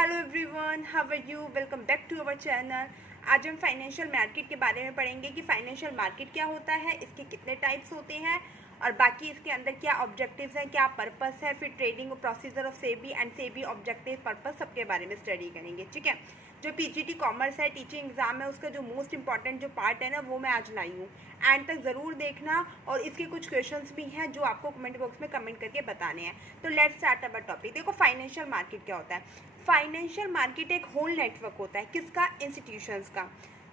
Hello everyone, how are you? Welcome back to our channel. आज हम financial market के बारे में पढ़ेंगे कि फाइनेंशियल मार्केट क्या होता है, इसके कितने टाइप्स होते हैं और बाकी इसके अंदर क्या ऑब्जेक्टिव्स हैं, क्या पर्पस है, फिर trading procedure of SEBI and SEBI objective purpose सबके बारे में स्टडी करेंगे। ठीक है, जो पीजीटी कॉमर्स है, टीचिंग एग्जाम है, उसका जो मोस्ट इंपॉर्टेंट जो पार्ट है ना, वो मैं आज लाई हूँ। एंड तक ज़रूर देखना और इसके कुछ क्वेश्चंस भी हैं जो आपको कमेंट बॉक्स में कमेंट करके बताने हैं। तो लेट्स स्टार्ट अवर टॉपिक। देखो, फाइनेंशियल मार्केट क्या होता है। फाइनेंशियल मार्केट एक होल नेटवर्क होता है, किसका? इंस्टीट्यूशंस का,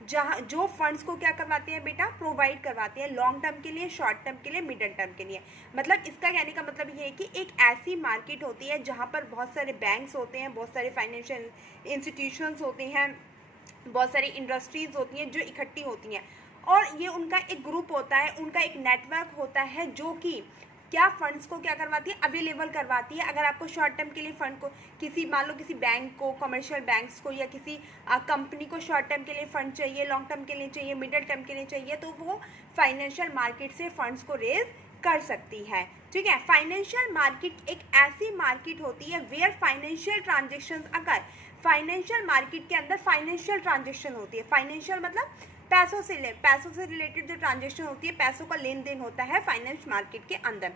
जहाँ जो फंड्स को क्या करवाते हैं बेटा, प्रोवाइड करवाते हैं लॉन्ग टर्म के लिए, शॉर्ट टर्म के लिए, मिडल टर्म के लिए। मतलब इसका कहने का मतलब ये है कि एक ऐसी मार्केट होती है जहाँ पर बहुत सारे बैंक्स होते हैं, बहुत सारे फाइनेंशियल इंस्टीट्यूशंस होते हैं, बहुत सारी इंडस्ट्रीज होती हैं जो इकट्ठी होती हैं और ये उनका एक ग्रुप होता है, उनका एक नेटवर्क होता है जो कि क्या फंड्स को क्या करवाती है, अवेलेबल करवाती है। अगर आपको शॉर्ट टर्म के लिए फंड को किसी, मान लो किसी बैंक को, कमर्शियल बैंक्स को या किसी कंपनी को शॉर्ट टर्म के लिए फंड चाहिए, लॉन्ग टर्म के लिए चाहिए, मिडिल टर्म के लिए चाहिए, तो वो फाइनेंशियल मार्केट से फंड्स को रेज कर सकती है। ठीक है, फाइनेंशियल मार्केट एक ऐसी मार्केट होती है वेयर फाइनेंशियल ट्रांजेक्शन अगर फाइनेंशियल मार्केट के अंदर फाइनेंशियल ट्रांजेक्शन होती है। फाइनेंशियल मतलब पैसों से रिलेटेड जो ट्रांजेक्शन होती है, पैसों का लेन देन होता है फाइनेंस मार्केट के अंदर।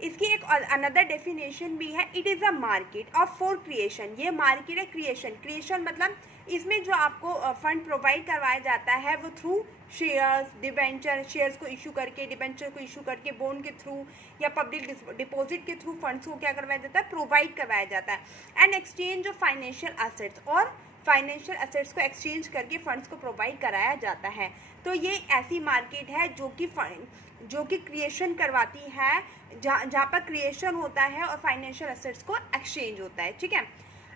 इसकी एक अनदर डेफिनेशन भी है, it is a market of for creation. ये मार्केट है क्रिएशन मतलब इसमें जो आपको फंड प्रोवाइड करवाया जाता है वो थ्रू शेयर्स, डिबेंचर, शेयर्स को इशू करके, डिबेंचर को इशू करके, बॉन्ड के थ्रू या पब्लिक डिपॉजिट के थ्रू फंड्स को क्या करवाया जाता है, प्रोवाइड करवाया जाता है। And exchange of financial assets, और फाइनेंशियल एसेट्स को एक्सचेंज करके फंड्स को प्रोवाइड कराया जाता है। तो ये ऐसी मार्केट है जो कि क्रिएशन करवाती है, जहाँ पर क्रिएशन होता है और फाइनेंशियल एसेट्स को एक्सचेंज होता है। ठीक है,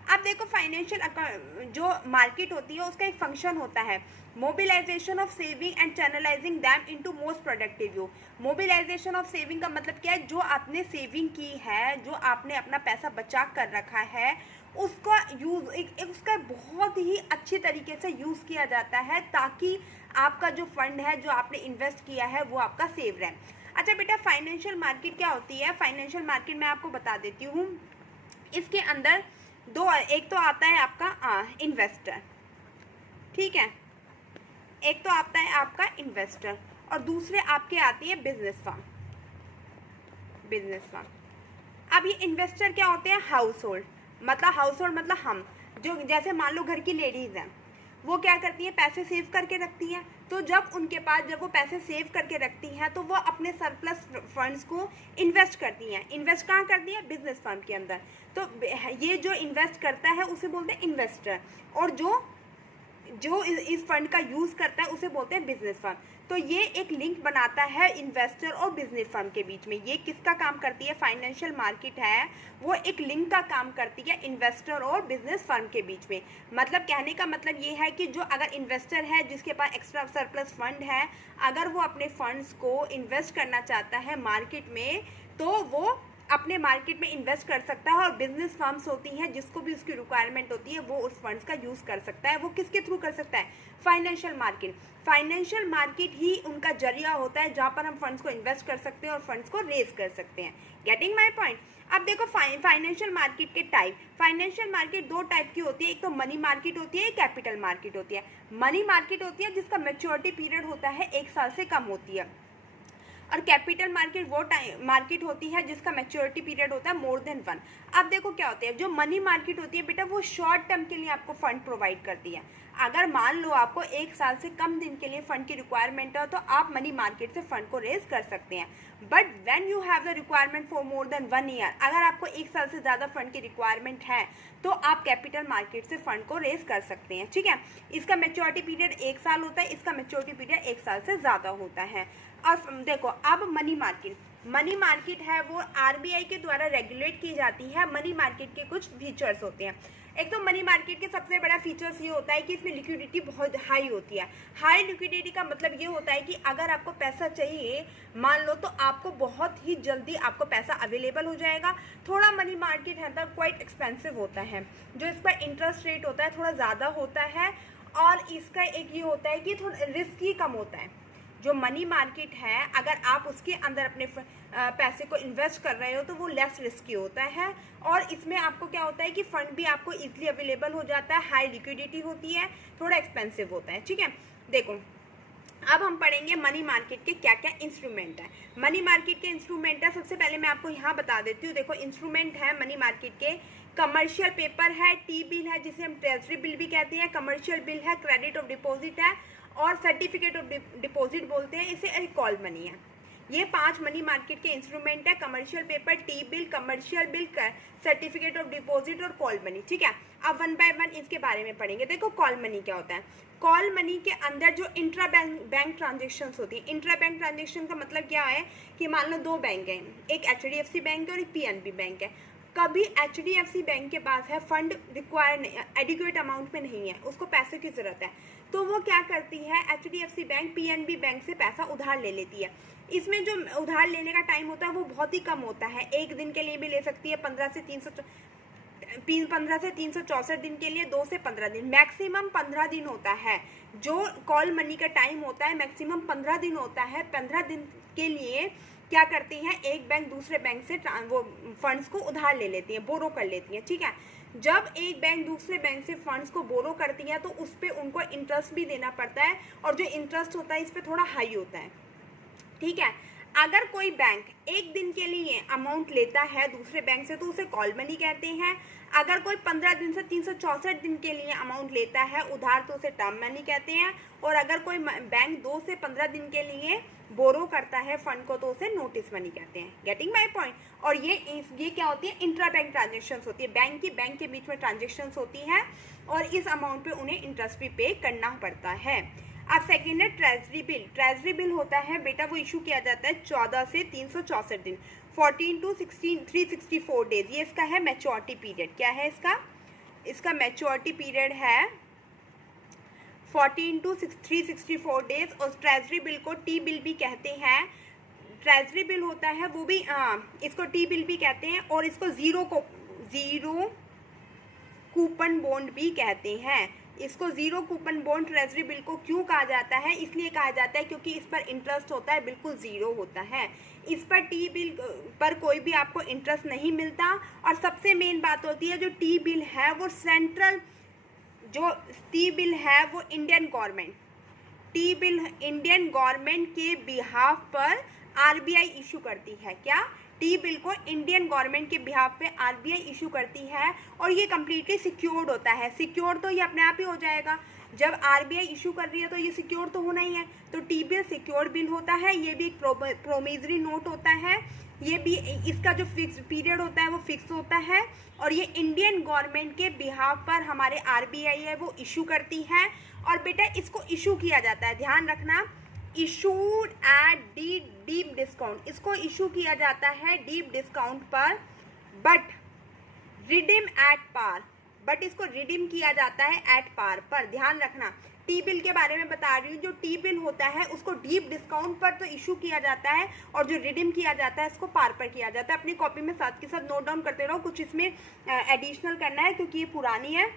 अब देखो, फाइनेंशियल जो मार्केट होती है उसका एक फंक्शन होता है mobilisation of saving and channelising them into most productive use. Mobilisation of saving का मतलब क्या है, जो आपने सेविंग की है, जो आपने अपना पैसा बचा कर रखा है, उसका यूज़ उसका बहुत ही अच्छी तरीके से यूज़ किया जाता है ताकि आपका जो फंड है, जो आपने इन्वेस्ट किया है, वो आपका सेव रहे। अच्छा बेटा, फाइनेंशियल मार्केट क्या होती है? फाइनेंशियल मार्केट मैं आपको बता देती हूँ। इसके अंदर दो, एक तो आता है आपका इन्वेस्टर, ठीक है, एक तो आता है आपका इन्वेस्टर और दूसरे आपके आती है बिजनेस फर्म। अब ये इन्वेस्टर क्या होते हैं? हाउस होल्ड मतलब हम, जो जैसे मान लो घर की लेडीज़ हैं, वो क्या करती हैं, पैसे सेव करके रखती हैं। तो जब वो पैसे सेव करके रखती हैं तो वो अपने सरप्लस फंड्स को इन्वेस्ट करती हैं। इन्वेस्ट कहाँ करती है? बिजनेस फर्म के अंदर। तो ये जो इन्वेस्ट करता है उसे बोलते हैं इन्वेस्टर, और जो इस फंड का यूज़ करता है उसे बोलते हैं बिजनेस फर्म। तो ये एक लिंक बनाता है इन्वेस्टर और बिजनेस फर्म के बीच में। ये किसका काम करती है? फाइनेंशियल मार्केट है वो एक लिंक का काम करती है इन्वेस्टर और बिजनेस फर्म के बीच में। मतलब कहने का मतलब ये है कि जो अगर इन्वेस्टर है जिसके पास एक्स्ट्रा सरप्लस फंड है, अगर वो अपने फंड्स को इन्वेस्ट करना चाहता है मार्केट में, तो वो अपने मार्केट में इन्वेस्ट कर सकता है। और बिजनेस फर्म्स होती हैं जिसको भी उसकी रिक्वायरमेंट होती है वो उस फंड्स का यूज़ कर सकता है। वो किसके थ्रू कर सकता है? फाइनेंशियल मार्केट ही उनका जरिया होता है जहाँ पर हम फंड्स को इन्वेस्ट कर सकते हैं और फंड्स को रेज कर सकते हैं। Getting my point? अब देखो, फाइनेंशियल मार्केट के टाइप। फाइनेंशियल मार्केट दो टाइप की होती है, एक तो मनी मार्केट होती है, एक कैपिटल मार्केट होती है। मनी मार्केट होती है जिसका मैच्योरिटी पीरियड होता है 1 साल से कम होती है, और कैपिटल मार्केट वो मार्केट होती है जिसका मैच्योरिटी पीरियड होता है मोर देन 1। अब देखो क्या होता है, जो मनी मार्केट होती है बेटा, वो शॉर्ट टर्म के लिए आपको फंड प्रोवाइड करती है। अगर मान लो आपको 1 साल से कम दिन के लिए फंड की रिक्वायरमेंट हो तो आप मनी मार्केट से फंड को रेज कर सकते हैं। But when you have the requirement for more than 1 year, अगर आपको 1 साल से ज़्यादा फंड की रिक्वायरमेंट है तो आप कैपिटल मार्केट से फंड को रेज कर सकते हैं। ठीक है, इसका मैच्योरिटी पीरियड 1 साल होता है, इसका मैच्योरिटी पीरियड 1 साल से ज़्यादा होता है। और देखो, अब मनी मार्केट है वो आरबीआई के द्वारा रेगुलेट की जाती है। मनी मार्केट के कुछ फीचर्स होते हैं। एक तो मनी मार्केट के सबसे बड़ा फीचर्स ये होता है कि इसमें लिक्विडिटी बहुत हाई होती है। हाई लिक्विडिटी का मतलब ये होता है कि अगर आपको पैसा चाहिए, मान लो, तो आपको बहुत ही जल्दी आपको पैसा अवेलेबल हो जाएगा। थोड़ा मनी मार्केट है तो क्वाइट एक्सपेंसिव होता है, जो इसका इंटरेस्ट रेट होता है थोड़ा ज़्यादा होता है, और इसका एक ये होता है कि थोड़ा रिस्क ही कम होता है। जो मनी मार्केट है, अगर आप उसके अंदर अपने पैसे को इन्वेस्ट कर रहे हो तो वो लेस रिस्की होता है, और इसमें आपको क्या होता है कि फंड भी आपको इजीली अवेलेबल हो जाता है, हाई लिक्विडिटी होती है, थोड़ा एक्सपेंसिव होता है। ठीक है, देखो अब हम पढ़ेंगे मनी मार्केट के क्या क्या इंस्ट्रूमेंट है। मनी मार्केट के इंस्ट्रूमेंट है, सबसे पहले मैं आपको यहाँ बता देती हूँ। देखो इंस्ट्रूमेंट है मनी मार्केट के, कमर्शियल पेपर है, टी बिल है जिसे हम ट्रेजरी बिल भी कहते हैं, कमर्शियल बिल है, क्रेडिट ऑफ डिपॉजिट है, और सर्टिफिकेट ऑफ डिपॉजिट बोलते हैं इसे, कॉल मनी है। ये 5 मनी मार्केट के इंस्ट्रूमेंट है, commercial paper, T bill, commercial bill, certificate of deposit और कॉल मनी। ठीक है, अब वन बाय वन इसके बारे में पढ़ेंगे। देखो कॉल मनी क्या होता है। कॉल मनी के अंदर जो इंट्रा बैंक ट्रांजेक्शन्स होती है, इंट्रा बैंक ट्रांजेक्शन का मतलब क्या है कि मान लो 2 बैंक हैं, एक HDFC बैंक है और एक PNB बैंक है। कभी HDFC बैंक के पास है फंड रिक्वायर नहीं, एडिक्वेट अमाउंट में नहीं है, उसको पैसे की ज़रूरत है, तो वो क्या करती है, HDFC बैंक PNB बैंक से पैसा उधार ले लेती है। इसमें जो उधार लेने का टाइम होता है वो बहुत ही कम होता है, 1 दिन के लिए भी ले सकती है, 15 से 364 दिन के लिए, 2 से 15 दिन, मैक्सिमम 15 दिन होता है। जो कॉल मनी का टाइम होता है मैक्सिमम 15 दिन होता है। 15 दिन के लिए क्या करती है, एक बैंक दूसरे बैंक से वो फंड्स को उधार ले लेती है, बोरो कर लेती है। ठीक है, जब एक बैंक दूसरे बैंक से फंड्स को बोरो करती है तो उस पर उनको इंटरेस्ट भी देना पड़ता है, और जो इंटरेस्ट होता है इस पर थोड़ा हाई होता है। ठीक है, अगर कोई बैंक 1 दिन के लिए अमाउंट लेता है दूसरे बैंक से तो उसे कॉल मनी कहते हैं। अगर कोई 15 दिन से 364 दिन के लिए अमाउंट लेता है उधार तो उसे टर्म मनी कहते हैं, और अगर कोई बैंक 2 से 15 दिन के लिए बोरो करता है फंड को तो उसे नोटिस मनी कहते हैं। Getting my point. और ये क्या होती है, इंट्रा बैंक ट्रांजेक्शन्स होती है, बैंक के बीच में ट्रांजेक्शन्स होती है, और इस अमाउंट पे उन्हें इंटरेस्ट भी पे करना पड़ता है। अब सेकेंड है ट्रेजरी बिल। ट्रेजरी बिल होता है बेटा, वो इशू किया जाता है 14 से 364 दिन, 14 to 364 डेज। ये इसका है मैच्योरिटी पीरियड। क्या है इसका मैच्योरिटी पीरियड है 14 to 364 डेज। और ट्रेजरी बिल को टी बिल भी कहते हैं। ट्रेजरी बिल होता है वो भी इसको टी बिल भी कहते हैं, और इसको जीरो कूपन बॉन्ड भी कहते हैं। इसको zero coupon bond treasury bill को क्यों कहा जाता है, इसलिए कहा जाता है क्योंकि इस पर इंटरेस्ट होता है बिल्कुल ज़ीरो होता है। इस पर टी बिल पर कोई भी आपको इंटरेस्ट नहीं मिलता। और सबसे मेन बात होती है, जो टी बिल है वो सेंट्रल, जो टी बिल है वो इंडियन गवर्नमेंट के बिहाफ पर RBI इशू करती है। क्या, टी बिल को इंडियन गवर्नमेंट के बिहाफ पे RBI इशू करती है, और ये कम्प्लीटली सिक्योर्ड होता है। सिक्योर तो ये अपने आप ही हो जाएगा, जब RBI इशू कर रही है तो ये सिक्योर तो होना ही है। तो टी बिल सिक्योर बिल होता है। ये भी एक प्रोमिसरी नोट होता है। ये भी, इसका जो फिक्स पीरियड होता है वो फिक्स होता है, और ये इंडियन गवर्नमेंट के बिहाफ पर हमारे RBI है वो इशू करती है। और बेटा इसको इशू किया जाता है, ध्यान रखना, इशूड एट डीप डिस्काउंट। इसको इशू किया जाता है डीप डिस्काउंट पर, but redeem at par. But इसको रिडीम किया जाता है एट पार पर। ध्यान रखना, टी बिल के बारे में बता रही हूँ। जो टी बिल होता है उसको डीप डिस्काउंट पर तो इशू किया जाता है, और जो रिडीम किया जाता है इसको पार पर किया जाता है। अपनी कॉपी में साथ के साथ नोट डाउन करते रहो, कुछ इसमें एडिशनल करना है क्योंकि ये पुरानी है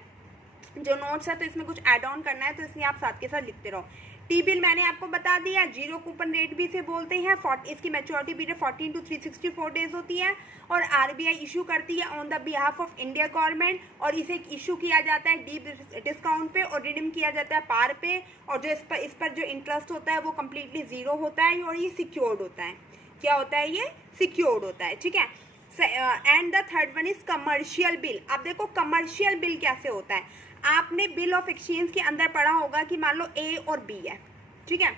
जो नोट्स है, तो इसमें कुछ ऐड ऑन करना है, तो इसलिए आप साथ के साथ लिखते रहो। टी बिल मैंने आपको बता दिया, जीरो कूपन रेट भी से बोलते हैं। इसकी मैच्योरिटी पीरियड 14 to 364 डेज होती है, और RBI इशू करती है on the behalf of India government, और इसे इशू किया जाता है डीप डिस्काउंट पे और रिडीम किया जाता है पार पे। और जो इस पर जो इंटरेस्ट होता है वो कम्प्लीटली ज़ीरो होता है, और ये सिक्योर्ड होता है। क्या होता है, ये सिक्योर्ड होता है। ठीक है, and the third one is commercial bill. अब देखो कमर्शियल बिल कैसे होता है। आपने बिल ऑफ एक्सचेंज के अंदर पढ़ा होगा कि मान लो A और B है। ठीक है,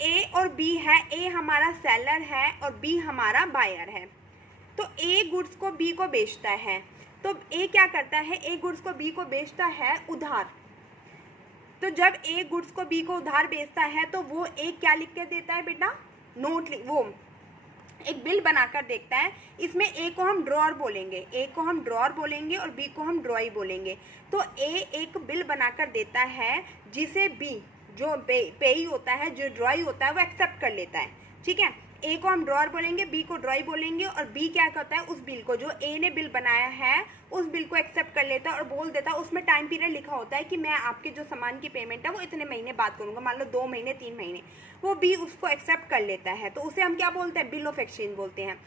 A और B है, A हमारा सेलर है और B हमारा बायर है। तो A गुड्स को B को बेचता है, तो A क्या करता है, A गुड्स को B को बेचता है उधार। तो जब A गुड्स को B को उधार बेचता है तो वो A क्या लिख के देता है बेटा, वो एक बिल बनाकर देखता है। इसमें A को हम ड्रॉअर बोलेंगे, और B को हम ड्रॉई बोलेंगे। तो A एक बिल बनाकर देता है जिसे B जो पेई होता है, जो ड्रॉई होता है, वो एक्सेप्ट कर लेता है। ठीक है, ए को हम ड्रॉअर बोलेंगे, बी को ड्रॉई बोलेंगे, और बी क्या करता है, उस बिल को जो ए ने बिल बनाया है उस बिल को एक्सेप्ट कर लेता है और बोल देता है, उसमें टाइम पीरियड लिखा होता है कि मैं आपके जो सामान की पेमेंट है वो इतने महीने बाद करूँगा, मान लो 2 महीने 3 महीने, वो बी उसको एक्सेप्ट कर लेता है, तो उसे हम क्या बोलते हैं, बिल ऑफ एक्सचेंज बोलते हैं।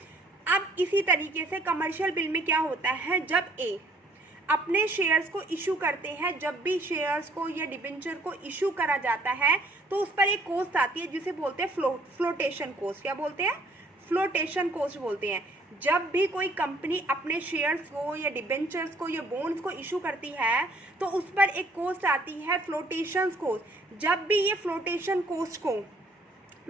अब इसी तरीके से कमर्शियल बिल में क्या होता है, जब ए अपने शेयर्स को इशू करते हैं, जब भी शेयर्स को या डिबेंचर को इशू करा जाता है तो उस पर एक कॉस्ट आती है जिसे बोलते हैं फ्लोटेशन कॉस्ट। क्या बोलते हैं, फ्लोटेशन कॉस्ट बोलते हैं। जब भी कोई कंपनी अपने शेयर्स को या डिबेंचर्स को या बॉन्ड्स को इशू करती है तो उस पर एक कॉस्ट आती है, फ्लोटेशन कॉस्ट। जब भी ये फ्लोटेशन कॉस्ट को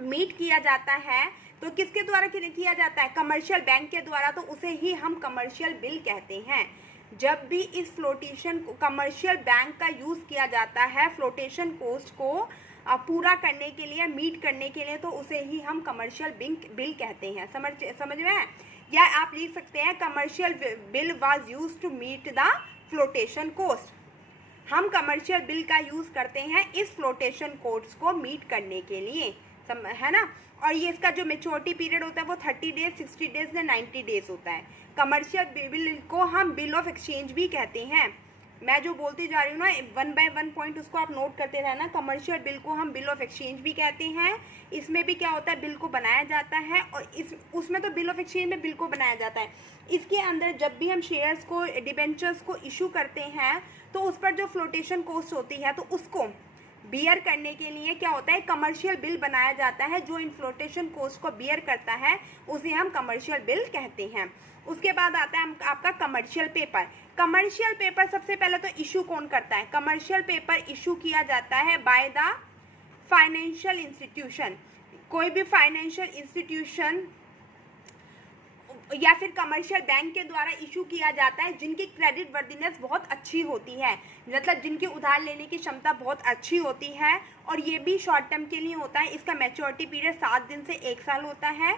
मीट किया जाता है तो किसके द्वारा किया जाता है, कमर्शियल बैंक के द्वारा, तो उसे ही हम कमर्शियल बिल कहते हैं। जब भी इस फ्लोटेशन कमर्शियल बैंक का यूज़ किया जाता है फ्लोटेशन कॉस्ट को पूरा करने के लिए, मीट करने के लिए, तो उसे ही हम कमर्शियल बिल कहते हैं। समझ में है? या आप लिख सकते हैं commercial bill was used to meet the flotation cost. हम कमर्शियल बिल का यूज़ करते हैं इस फ्लोटेशन कॉस्ट को मीट करने के लिए, है ना। और ये इसका जो मेच्योरिटी पीरियड होता है वो 30 डेज, 60 डेज या 90 डेज होता है। कमर्शियल बिल को हम बिल ऑफ एक्सचेंज भी कहते हैं। मैं जो बोलती जा रही हूँ ना, 1 बाय 1 पॉइंट उसको आप नोट करते रहना। कमर्शियल बिल को हम बिल ऑफ एक्सचेंज भी कहते हैं। इसमें भी क्या होता है, बिल को बनाया जाता है, और उसमें तो बिल ऑफ एक्सचेंज में बिल को बनाया जाता है। इसके अंदर जब भी हम शेयर्स को, डिबेंचर्स को इशू करते हैं तो उस पर जो फ्लोटेशन कॉस्ट होती है तो उसको बियर करने के लिए क्या होता है, कमर्शियल बिल बनाया जाता है। जो इन फ्लोटेशन कॉस्ट को बियर करता है उसे हम कमर्शियल बिल कहते हैं। उसके बाद आता है आपका कमर्शियल पेपर। कमर्शियल पेपर सबसे पहले तो इशू कौन करता है, कमर्शियल पेपर इशू किया जाता है बाय द फाइनेंशियल इंस्टीट्यूशन। कोई भी फाइनेंशियल इंस्टीट्यूशन या फिर कमर्शियल बैंक के द्वारा इशू किया जाता है जिनकी क्रेडिट वर्दीनेस बहुत अच्छी होती है, मतलब जिनकी उधार लेने की क्षमता बहुत अच्छी होती है, और ये भी शॉर्ट टर्म के लिए होता है। इसका मैच्योरिटी पीरियड 7 दिन से 1 साल होता है।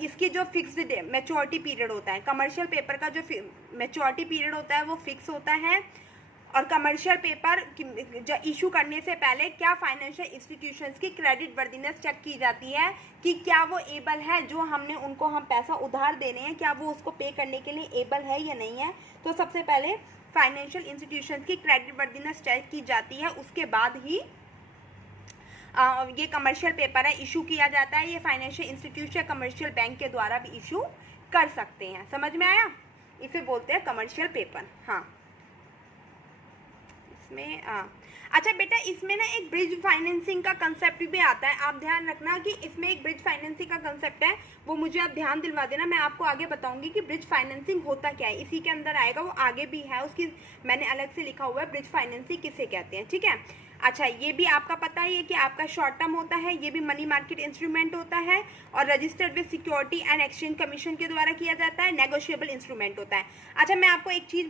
इसकी जो फिक्स्ड मैच्योरिटी पीरियड होता है, कमर्शियल पेपर का जो मैच्योरिटी पीरियड होता है वो फिक्स होता है। और कमर्शियल पेपर इशू करने से पहले क्या फाइनेंशियल इंस्टीट्यूशंस की क्रेडिट वर्दीनेस चेक की जाती है कि क्या वो एबल है, जो हमने उनको हम पैसा उधार दे रहे हैं क्या वो उसको पे करने के लिए एबल है या नहीं है। तो सबसे पहले फाइनेंशियल इंस्टीट्यूशंस की क्रेडिट वर्दीनेस चेक की जाती है, उसके बाद ही ये कमर्शियल पेपर है इशू किया जाता है। ये फाइनेंशियल इंस्टीट्यूशन कमर्शियल बैंक के द्वारा भी इशू कर सकते हैं। समझ में आया? इसे बोलते हैं कमर्शियल पेपर। हाँ, अच्छा बेटा, इसमें ना एक ब्रिज फाइनेंसिंग का कंसेप्ट भी आता है। आप ध्यान रखना कि इसमें एक ब्रिज फाइनेंसिंग का कंसेप्ट है, वो मुझे आप ध्यान दिलवा देना। मैं आपको आगे बताऊंगी कि ब्रिज फाइनेंसिंग होता क्या है, इसी के अंदर आएगा, वो आगे भी है, उसकी मैंने अलग से लिखा हुआ है ब्रिज फाइनेंसिंग किसे कहते हैं। ठीक है, अच्छा ये भी आपका पता ही है कि आपका शॉर्ट टर्म होता है, ये भी मनी मार्केट इंस्ट्रूमेंट होता है और registered with security and exchange commission के द्वारा किया जाता है, नेगोशिएबल इंस्ट्रूमेंट होता है। अच्छा मैं आपको एक चीज़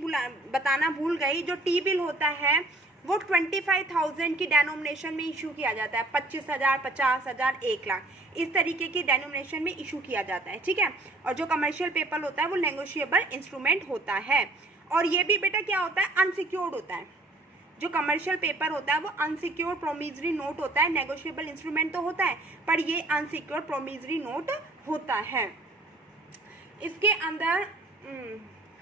बताना भूल गई, जो टी बिल होता है वो 25,000 की डेनोमिनेशन में इशू किया जाता है, 25,000, 50,000, 1 लाख, इस तरीके की डेनोमिनेशन में इशू किया जाता है। ठीक है, और जो कमर्शियल पेपर होता है वो नेगोशिएबल इंस्ट्रूमेंट होता है। और ये भी बेटा क्या होता है, अनसिक्योर्ड होता है। जो कमर्शियल पेपर होता है वो अनसिक्योर्ड प्रोमिसरी नोट होता है। नेगोशिएबल इंस्ट्रूमेंट तो होता है पर ये अनसिक्योर्ड प्रोमिसरी नोट होता है इसके अंदर।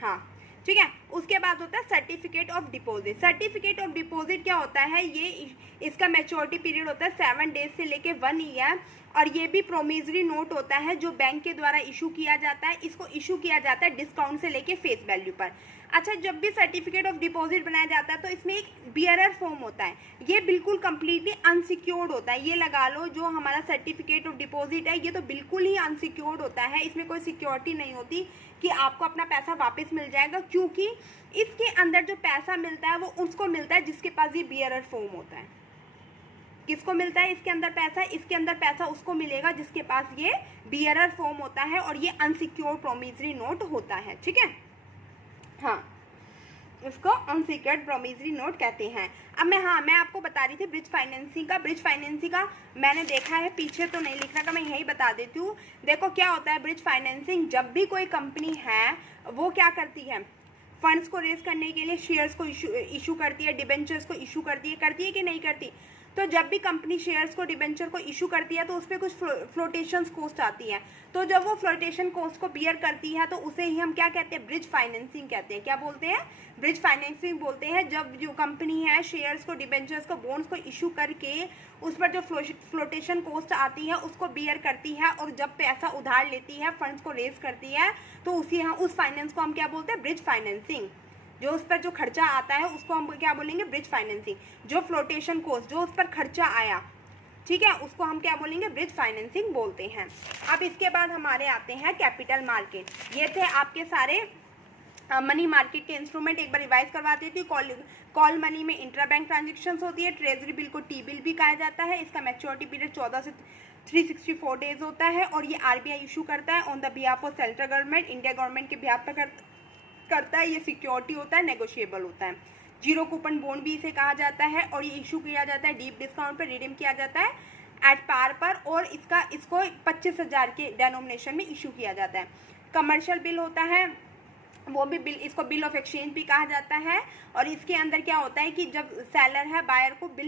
हाँ ठीक है, उसके बाद होता है certificate of deposit. Certificate of deposit क्या होता है, ये इसका मैच्योरिटी पीरियड होता है 7 डेज से लेके 1 ईयर, और ये भी प्रोमिसरी नोट होता है जो बैंक के द्वारा इशू किया जाता है। इसको इशू किया जाता है डिस्काउंट से लेके फेस वैल्यू पर। अच्छा, जब भी सर्टिफिकेट ऑफ डिपॉजिट बनाया जाता है तो इसमें एक बियरर फॉर्म होता है, ये बिल्कुल कंप्लीटली अनसिक्योर्ड होता है। ये लगा लो जो हमारा सर्टिफिकेट ऑफ डिपॉजिट है ये तो बिल्कुल ही अनसिक्योर्ड होता है, इसमें कोई सिक्योरिटी नहीं होती कि आपको अपना पैसा वापस मिल जाएगा, क्योंकि इसके अंदर जो पैसा मिलता है वो उसको मिलता है जिसके पास ये बियरर फॉर्म होता है। किसको मिलता है इसके अंदर पैसा, इसके अंदर पैसा उसको मिलेगा जिसके पास ये बियरर फॉर्म होता है, और ये अनसिक्योर्ड प्रोमिसरी नोट होता है। ठीक है, हाँ इसको अनसिक्योर्ड प्रोमिसरी नोट कहते हैं। अब मैं आपको बता रही थी ब्रिज फाइनेंसिंग का। ब्रिज फाइनेंसिंग का मैंने देखा है, पीछे तो नहीं लिखना का, मैं यही बता देती हूँ। देखो क्या होता है ब्रिज फाइनेंसिंग, जब भी कोई कंपनी है वो क्या करती है, फंड्स को रेज करने के लिए शेयर्स को इशू करती है, डिबेंचर्स को इशू करती है कि नहीं करती। तो जब भी कंपनी शेयर्स को, डिबेंचर को इशू करती है तो उस पर कुछ फ्लोटेशन कॉस्ट आती है। तो जब वो फ्लोटेशन कॉस्ट को बियर करती है तो उसे ही हम क्या कहते हैं, ब्रिज फाइनेंसिंग कहते हैं। क्या बोलते हैं, ब्रिज फाइनेंसिंग बोलते हैं। जब जो कंपनी है शेयर्स को, डिबेंचर्स को, बॉन्ड्स को इशू करके उस पर जो फ्लोटेशन कॉस्ट आती है उसको बियर करती है, और जब पैसा उधार लेती है, फंड्स को रेज करती है, तो उस फाइनेंस को हम क्या बोलते हैं, ब्रिज फाइनेंसिंग। जो उस पर जो खर्चा आता है उसको हम क्या बोलेंगे, ब्रिज फाइनेंसिंग। जो फ्लोटेशन कॉस्ट, जो उस पर खर्चा आया, ठीक है, उसको हम क्या बोलेंगे, ब्रिज फाइनेंसिंग बोलते हैं। अब इसके बाद हमारे आते हैं कैपिटल मार्केट। ये थे आपके सारे मनी मार्केट के इंस्ट्रूमेंट। एक बार रिवाइज करवा देती हूँ। कॉल मनी में इंट्रा बैंक ट्रांजेक्शन्स होती है। ट्रेजरी बिल को टी बिल भी कहा जाता है। इसका मैच्योरिटी पीरियड 14 से 364 डेज होता है, और ये आरबीआई इशू करता है on the behalf of central government, India government के बिहाफ पर करता है। ये सिक्योरिटी होता है, नेगोशिएबल होता है। जीरो कूपन बॉन्ड भी इसे कहा जाता है, और ये इशू किया जाता है डीप डिस्काउंट पर, रिडीम किया जाता है एट पार पर, और इसको 25,000 के डेनोमिनेशन में इशू किया जाता है। कमर्शियल बिल होता है, वो भी बिल, इसको बिल ऑफ एक्सचेंज भी कहा जाता है। और इसके अंदर क्या होता है कि जब सेलर है बायर को बिल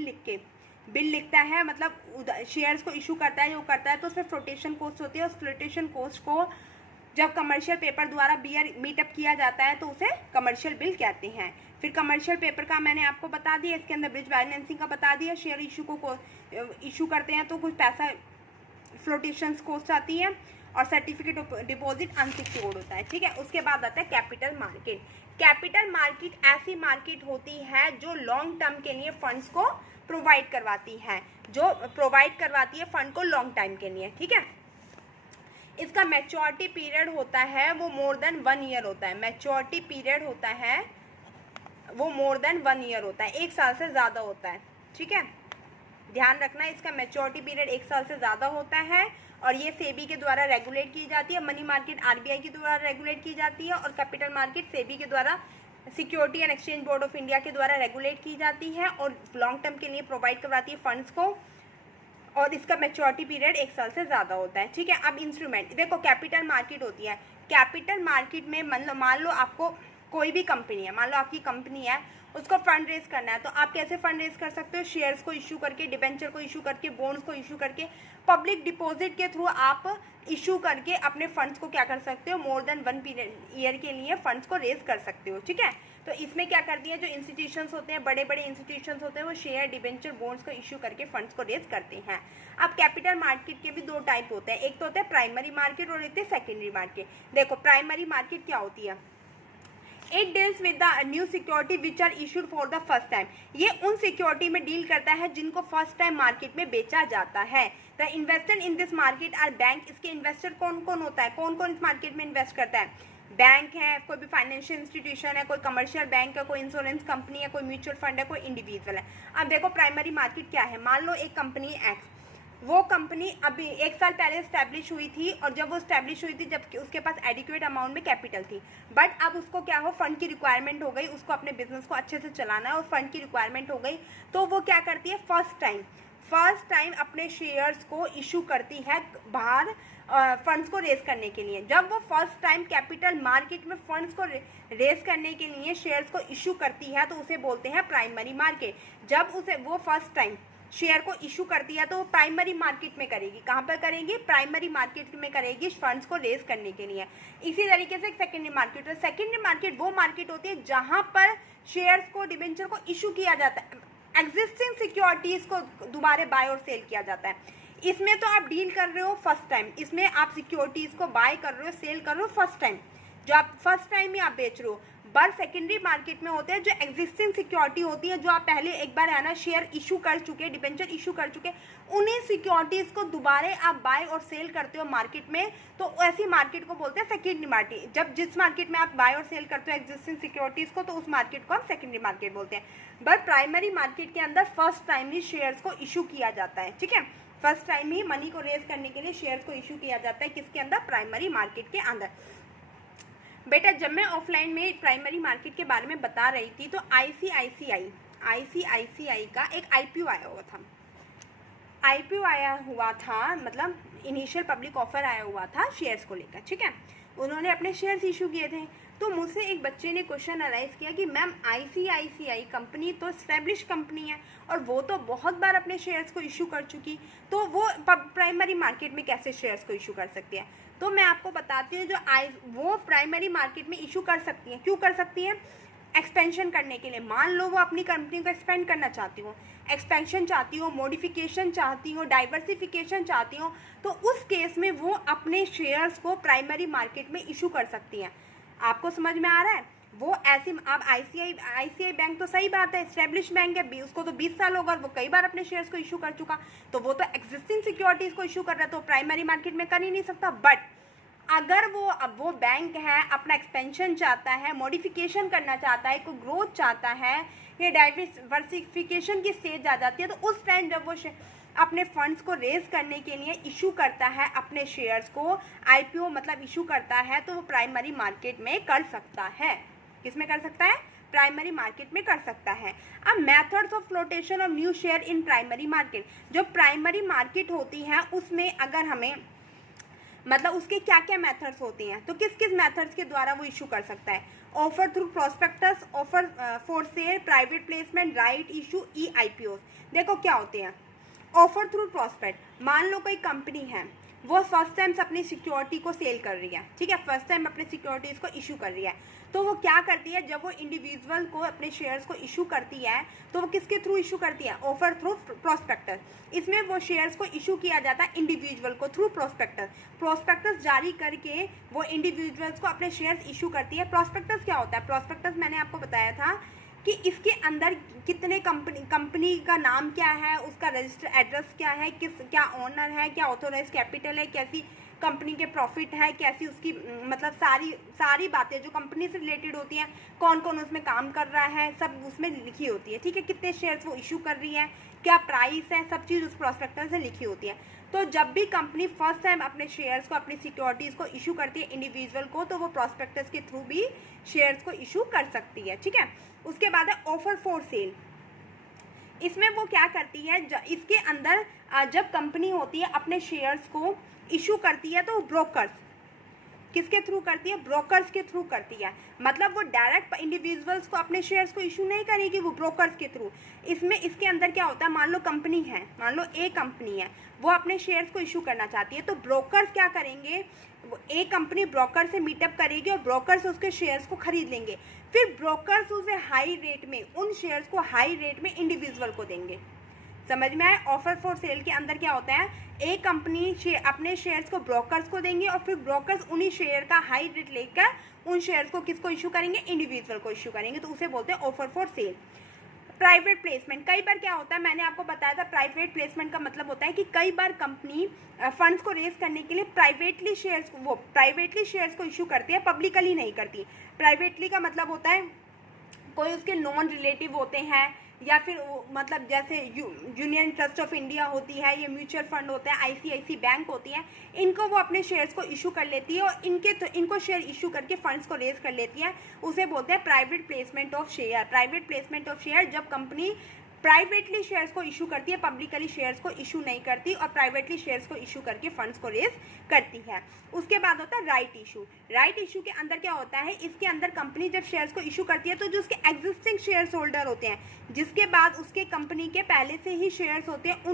लिखता है, मतलब शेयर्स को इशू करता है, जो करता है, तो उसमें फ्लोटेशन कॉस्ट होती है। उस फ्लोटेशन कॉस्ट को जब कमर्शियल पेपर द्वारा मीटअप किया जाता है तो उसे कमर्शियल बिल कहते हैं। फिर कमर्शियल पेपर का मैंने आपको बता दिया, इसके अंदर ब्रिज फाइनेंसिंग का बता दिया। शेयर इशू करते हैं तो कुछ पैसा फ्लोटेशन कॉस्ट आती है, और सर्टिफिकेट ऑफ डिपॉजिट अनसिक्योर्ड होता है, ठीक है। उसके बाद आता है कैपिटल मार्केट। कैपिटल मार्केट ऐसी मार्केट होती है जो लॉन्ग टर्म के लिए फंड्स को प्रोवाइड करवाती है, फंड को लॉन्ग टाइम के लिए, ठीक है। इसका मैच्योरिटी पीरियड होता है वो मोर देन 1 ईयर होता है। मैच्योरिटी पीरियड होता है वो मोर देन 1 ईयर होता है, 1 साल से ज़्यादा होता है, ठीक है। ध्यान रखना, इसका मैच्योरिटी पीरियड 1 साल से ज़्यादा होता है, और ये सेबी के द्वारा रेगुलेट की जाती है। मनी मार्केट आरबीआई के द्वारा रेगुलेट की जाती है, और कैपिटल मार्केट सेबी के द्वारा, security and exchange board of India के द्वारा रेगुलेट की जाती है, और लॉन्ग टर्म के लिए प्रोवाइड करवाती है फंड्स को, और इसका मैच्योरिटी पीरियड 1 साल से ज़्यादा होता है, ठीक है। अब इंस्ट्रूमेंट देखो, कैपिटल मार्केट होती है। कैपिटल मार्केट में मान लो आपको कोई भी कंपनी है, मान लो आपकी कंपनी है, उसको फंड रेज करना है, तो आप कैसे फंड रेज कर सकते हो, शेयर्स को इशू करके, डिबेंचर को इशू करके, बॉन्ड्स को इशू करके, पब्लिक डिपॉजिट के थ्रू आप इशू करके अपने फंड्स को क्या कर सकते हो, मोर देन 1 ईयर के लिए फंड्स को रेज कर सकते हो, ठीक है। तो इसमें क्या कर दिया, जो इंस्टीट्यूशंस होते हैं, बड़े बड़े इंस्टीट्यूशंस होते हैं, वो शेयर, डिबेंचर, बॉन्ड्स को इशू करके फंड्स को रेज करते हैं। अब कैपिटल मार्केट के भी 2 टाइप होते हैं, एक तो होता है प्राइमरी मार्केट और एक है सेकेंडरी मार्केट। देखो, प्राइमरी मार्केट क्या होती है, it deals with the new security which are issued for the first time. ये उन सिक्योरिटी में डील करता है जिनको फर्स्ट टाइम मार्केट में बेचा जाता है। The investor in this market are bank. इसके इन्वेस्टर कौन कौन होता है, कौन कौन इस मार्केट में इन्वेस्ट करता है, बैंक है, कोई भी फाइनेंशियल इंस्टीट्यूशन है, कोई कमर्शियल बैंक है, कोई इंश्योरेंस कंपनी है, कोई म्यूचुअल फंड है, कोई इंडिविजुअल है। अब देखो, प्राइमरी मार्केट क्या है, मान लो एक कंपनी एक्स, वो कंपनी अभी 1 साल पहले स्टैब्लिश हुई थी, और जब वो स्टैब्लिश हुई थी जब उसके पास एडिक्वेट अमाउंट में कैपिटल थी, बट अब उसको क्या हो, फंड की रिक्वायरमेंट हो गई, उसको अपने बिजनेस को अच्छे से चलाना है और फंड की रिक्वायरमेंट हो गई, तो वो क्या करती है, फर्स्ट टाइम अपने शेयर्स को इशू करती है बाहर फंड्स को रेज करने के लिए। जब वो फर्स्ट टाइम कैपिटल मार्केट में फंड्स को रेज करने के लिए शेयर्स को इशू करती है तो उसे बोलते हैं प्राइमरी मार्केट। जब वो फर्स्ट टाइम शेयर को इशू करती है तो वो प्राइमरी मार्केट में करेगी। कहाँ पर करेगी, प्राइमरी मार्केट में करेगी फंड्स को रेज करने के लिए। इसी तरीके से सेकेंडरी मार्केट, तो सेकेंडरी मार्केट वो मार्केट होती है जहाँ पर शेयर्स को, डिबेंचर को इशू किया जाता है, एग्जिस्टिंग सिक्योरिटीज को दोबारा बाय और सेल किया जाता है। इसमें तो आप डील कर रहे हो फर्स्ट टाइम, इसमें आप सिक्योरिटीज को बाय कर रहे हो, सेल कर रहे हो फर्स्ट टाइम, जो आप फर्स्ट टाइम ही आप बेच रहे हो। बट सेकेंडरी मार्केट में होते हैं जो एग्जिस्टिंग सिक्योरिटी होती है, जो आप पहले एक बार है ना शेयर इशू कर चुके, डिबेंचर इशू कर चुके, उन्हीं सिक्योरिटीज को दोबारा आप बाय और सेल करते हो मार्केट में, तो ऐसी मार्केट को बोलते हैं सेकेंडरी मार्केट। जब जिस मार्केट में आप बाय और सेल करते हो एग्जिस्टिंग सिक्योरिटीज को, तो उस मार्केट को हम सेकेंडरी मार्केट बोलते हैं। बट प्राइमरी मार्केट के अंदर फर्स्ट टाइम ही शेयर्स को इशू किया जाता है, ठीक है। फर्स्ट टाइम ही मनी को रेज करने के लिए शेयर्स को इशू किया जाता है, किसके अंदर, प्राइमरी मार्केट के अंदर। बेटा जब मैं ऑफलाइन में प्राइमरी मार्केट के बारे में बता रही थी तो आईसीआईसीआई का एक आईपीओ आया हुआ था, मतलब इनिशियल पब्लिक ऑफर आया हुआ था शेयर्स को लेकर, ठीक है। उन्होंने अपने शेयर्स इशू किए थे, तो मुझसे एक बच्चे ने क्वेश्चन अराइज किया कि मैम आईसीआईसीआई कंपनी तो एस्टेब्लिश कंपनी है और वो तो बहुत बार अपने शेयर्स को इशू कर चुकी, तो वो प्राइमरी मार्केट में कैसे शेयर्स को इशू कर सकती है। तो मैं आपको बताती हूँ वो प्राइमरी मार्केट में इशू कर सकती हैं। क्यों कर सकती हैं? एक्सपेंशन करने के लिए। मान लो वो अपनी कंपनी को एक्सपेंड करना चाहती हो, एक्सपेंशन चाहती हो, मॉडिफिकेशन चाहती हो, डाइवर्सिफिकेशन चाहती हो, तो उस केस में वो अपने शेयर्स को प्राइमरी मार्केट में इशू कर सकती हैं। आपको समझ में आ रहा है? वो ऐसी, अब आईसीआई बैंक तो सही बात है, एस्टेब्लिश बैंक है, उसको तो 20 साल होगा और वो कई बार अपने शेयर्स को इशू कर चुका, तो वो तो एग्जिस्टिंग सिक्योरिटीज को इशू कर रहा है, तो प्राइमरी मार्केट में कर ही नहीं सकता। बट अगर वो बैंक है, अपना एक्सपेंशन चाहता है, मॉडिफिकेशन करना चाहता है, कोई ग्रोथ चाहता है, ये डाइवर्सिफिकेशन की स्टेज आ जाती है, तो उस टाइम जब वो अपने फंड्स को रेज करने के लिए इशू करता है अपने शेयर्स को, आईपीओ मतलब इशू करता है, तो वो प्राइमरी मार्केट में कर सकता है। किस में कर सकता है? प्राइमरी मार्केट में कर सकता है। अब methods of flotation of new share in primary market, जो प्राइमरी मार्केट होती है उसमें अगर हमें मतलब उसके क्या क्या मेथड्स होते हैं, तो किस किस मेथड्स के द्वारा वो इशू कर सकता है? Offer through prospectus, offer for sale, private placement, right issue, E IPO. देखो क्या होते हैं। ऑफर थ्रू प्रोस्पेक्ट, मान लो कोई कंपनी है, वो फर्स्ट टाइम अपनी सिक्योरिटी को सेल कर रही है, ठीक है, फर्स्ट टाइम अपने सिक्योरिटीज को इशू कर रही है, तो वो क्या करती है, जब वो इंडिविजुअल को अपने शेयर्स को इशू करती है, तो वो किसके थ्रू इशू करती है? Offer through prospectus. इसमें वो शेयर्स को इशू किया जाता है इंडिविजुअल को थ्रू प्रोस्पेक्टस। प्रोस्पेक्टस जारी करके वो इंडिविजुअल्स को अपने शेयर्स इशू करती है। प्रोस्पेक्टस क्या होता है? प्रोस्पेक्टस मैंने आपको बताया था कि इसके अंदर कितने कंपनी का नाम क्या है, उसका रजिस्टर एड्रेस क्या है, क्या ऑनर है, क्या ऑथोराइज कैपिटल है, कैसी कंपनी के प्रॉफिट है, कैसी उसकी मतलब सारी बातें जो कंपनी से रिलेटेड होती हैं, कौन कौन उसमें काम कर रहा है, सब उसमें लिखी होती है, ठीक है, कितने शेयर्स वो इशू कर रही है, क्या प्राइस है, सब चीज़ उस प्रोस्पेक्टस से लिखी होती है। तो जब भी कंपनी फर्स्ट टाइम अपने शेयर्स को, अपनी सिक्योरिटीज़ को इशू करती है इंडिविजुअल को, तो वो प्रोस्पेक्टस के थ्रू भी शेयर्स को इशू कर सकती है, ठीक है। उसके बाद है ऑफर फॉर सेल। इसमें वो क्या करती है, इसके अंदर जब कंपनी होती है अपने शेयर्स को इशू करती है, तो ब्रोकर्स किसके थ्रू करती है? ब्रोकर्स के थ्रू करती है। मतलब वो डायरेक्ट इंडिविजुअल्स को अपने शेयर्स को इशू नहीं करेगी, वो ब्रोकर्स के थ्रू। इसमें इसके अंदर क्या होता है, मान लो कंपनी है, मान लो ए कंपनी है, वो अपने शेयर्स को इशू करना चाहती है, तो ब्रोकर्स क्या करेंगे, ए कंपनी ब्रोकर से मीटअप करेगी और ब्रोकर्स उसके शेयर्स को खरीद लेंगे, फिर ब्रोकर्स उसे हाई रेट में, उन शेयर्स को हाई रेट में इंडिविजुअल को देंगे। समझ में आए? ऑफर फॉर सेल के अंदर क्या होता है, एक कंपनी अपने शेयर्स को ब्रोकर्स को देंगे और फिर ब्रोकर्स उन्हीं शेयर का हाई रेट लेकर उन शेयर्स को किसको इशू करेंगे? इंडिविजुअल को इशू करेंगे, तो उसे बोलते हैं offer for sale. Private placement, कई बार क्या होता है, मैंने आपको बताया था प्राइवेट प्लेसमेंट का मतलब होता है कि कई बार कंपनी फंड्स को रेज करने के लिए प्राइवेटली शेयर्स को इशू करती है, पब्लिकली नहीं करती। प्राइवेटली का मतलब होता है कोई उसके नॉन रिलेटिव होते हैं, या फिर मतलब जैसे यूनियन ट्रस्ट ऑफ इंडिया होती है, ये म्यूचुअल फंड होते हैं, आईसीआईसी बैंक होती है, इनको वो अपने शेयर्स को इशू कर लेती है और इनको शेयर इशू करके फंड्स को रेज कर लेती है, उसे बोलते हैं private placement of share. Private placement of share जब कंपनी प्राइवेटली शेयर्स को इशू करती है, पब्लिकली शेयर्स को इशू नहीं करती और प्राइवेटली शेयर्स को इशू करके फंड्स को रेज करती है। उसके बाद होता है राइट इशू। राइट इशू के अंदर क्या होता है, इसके अंदर कंपनी जब शेयर्स को इशू करती है, तो जो उसके एग्जिस्टिंग शेयर्स होल्डर होते हैं, जिसके बाद उसके कंपनी के पहले से ही शेयर्स होते हैं,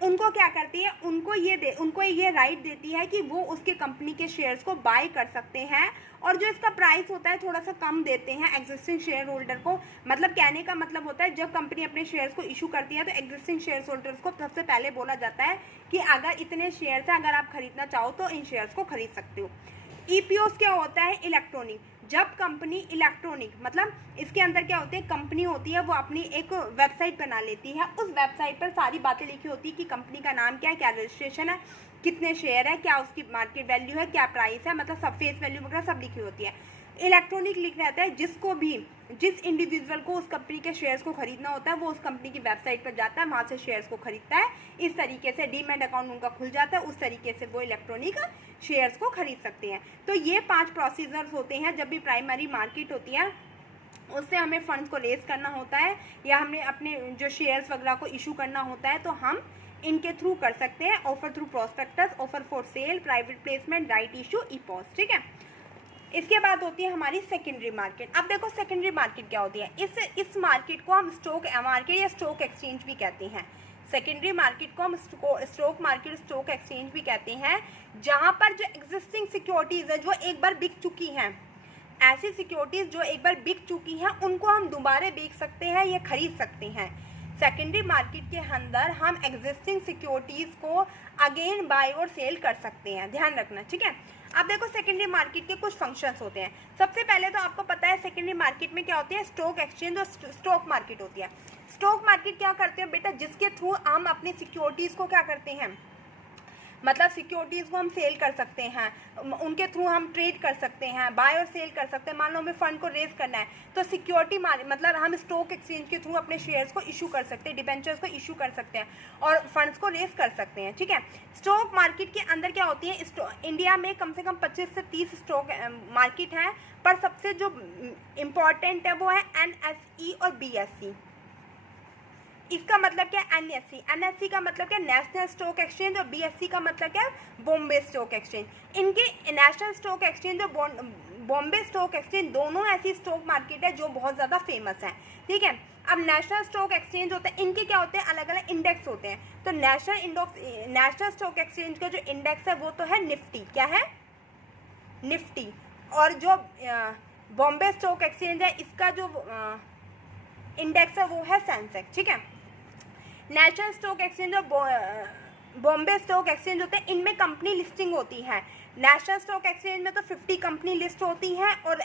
उनको क्या करती है, उनको ये राइट देती है कि वो उसके कंपनी के शेयर्स को बाय कर सकते हैं, और जो इसका प्राइस होता है थोड़ा सा कम देते हैं एग्जिस्टिंग शेयर होल्डर को। मतलब कहने का मतलब होता है, जब कंपनी अपने शेयर्स को इशू करती है, तो एग्जिस्टिंग शेयर होल्डर्स को सबसे पहले बोला जाता है कि अगर इतने शेयर्स हैं, अगर आप खरीदना चाहो तो इन शेयर्स को खरीद सकते हो। ईपीओस क्या होता है? इलेक्ट्रॉनिक। जब कंपनी इलेक्ट्रॉनिक मतलब इसके अंदर क्या होते हैं, कंपनी होती है वो अपनी एक वेबसाइट बना लेती है, उस वेबसाइट पर सारी बातें लिखी होती है कि कंपनी का नाम क्या है, क्या रजिस्ट्रेशन है, कितने शेयर है, क्या उसकी मार्केट वैल्यू है, क्या प्राइस है, मतलब सब फेस वैल्यू वगैरह सब लिखी होती है। इलेक्ट्रॉनिक लिख रहता है, जिस इंडिविजुअल को उस कंपनी के शेयर्स को खरीदना होता है, वो उस कंपनी की वेबसाइट पर जाता है, वहाँ से शेयर्स को खरीदता है। इस तरीके से डीमैट अकाउंट उनका खुल जाता है, उस तरीके से वो इलेक्ट्रॉनिक शेयर्स को खरीद सकते हैं। तो ये 5 प्रोसीजर्स होते हैं जब भी प्राइमरी मार्केट होती है, उससे हमें फंड्स को रेज करना होता है या हमें अपने जो शेयर्स वगैरह को इशू करना होता है, तो हम इनके थ्रू कर सकते हैं। Offer through prospectus, offer for sale, private placement, right issue, ईपॉस, ठीक है। इसके बाद होती है हमारी सेकेंडरी मार्केट। अब देखो सेकेंडरी मार्केट क्या होती है, इस मार्केट को हम स्टॉक मार्केट या स्टॉक एक्सचेंज भी कहते हैं। सेकेंडरी मार्केट को हम स्टॉक मार्केट, स्टॉक एक्सचेंज भी कहते हैं, जहां पर जो एग्जिस्टिंग सिक्योरिटीज है जो एक बार बिक चुकी हैं, ऐसी सिक्योरिटीज जो एक बार बिक चुकी हैं उनको हम दोबारा बेच सकते हैं या खरीद सकते हैं। सेकेंडरी मार्केट के अंदर हम एग्जिस्टिंग सिक्योरिटीज को अगेन बाय और सेल कर सकते हैं, ध्यान रखना, ठीक है। अब देखो सेकेंडरी मार्केट के कुछ फंक्शंस होते हैं। सबसे पहले तो आपको पता है सेकेंडरी मार्केट में क्या होती है, स्टॉक एक्सचेंज और स्टॉक मार्केट होती है। स्टॉक मार्केट क्या करते हैं बेटा, जिसके थ्रू हम अपनी सिक्योरिटीज को क्या करते हैं, मतलब सिक्योरिटीज को हम सेल कर सकते हैं, उनके थ्रू हम ट्रेड कर सकते हैं, बाय और सेल कर सकते हैं। मान लो हमें फंड को रेज करना है तो सिक्योरिटी मतलब हम स्टॉक एक्सचेंज के थ्रू अपने शेयर्स को इशू कर सकते हैं, डिबेंचर्स को इशू कर सकते हैं और फंड्स को रेज कर सकते हैं, ठीक है। स्टॉक मार्केट के अंदर क्या होती है, इंडिया में कम से कम 25 से 30 स्टॉक मार्केट है, पर सबसे जो इम्पॉर्टेंट है वो है NSE और BSE। इसका मतलब क्या है, NSE का मतलब क्या, नेशनल स्टॉक एक्सचेंज, और BSE का मतलब क्या, बॉम्बे स्टॉक एक्सचेंज। इनके नेशनल स्टॉक एक्सचेंज और बॉम्बे स्टॉक एक्सचेंज दोनों ऐसी स्टॉक मार्केट है जो बहुत ज़्यादा फेमस है, ठीक है। अब नेशनल स्टॉक एक्सचेंज होते हैं, इनके क्या होते हैं, अलग अलग इंडेक्स होते हैं। तो नेशनल स्टॉक एक्सचेंज का जो इंडेक्स है वो तो है निफ्टी, क्या है, निफ्टी। और जो बॉम्बे स्टॉक एक्सचेंज है इसका जो इंडेक्स है वो है सेंसेक्स, ठीक है। नेशनल स्टॉक एक्सचेंज और बॉम्बे स्टॉक एक्सचेंज होते हैं, इनमें कंपनी लिस्टिंग होती है। नेशनल स्टॉक एक्सचेंज में तो 50 कंपनी लिस्ट होती हैं और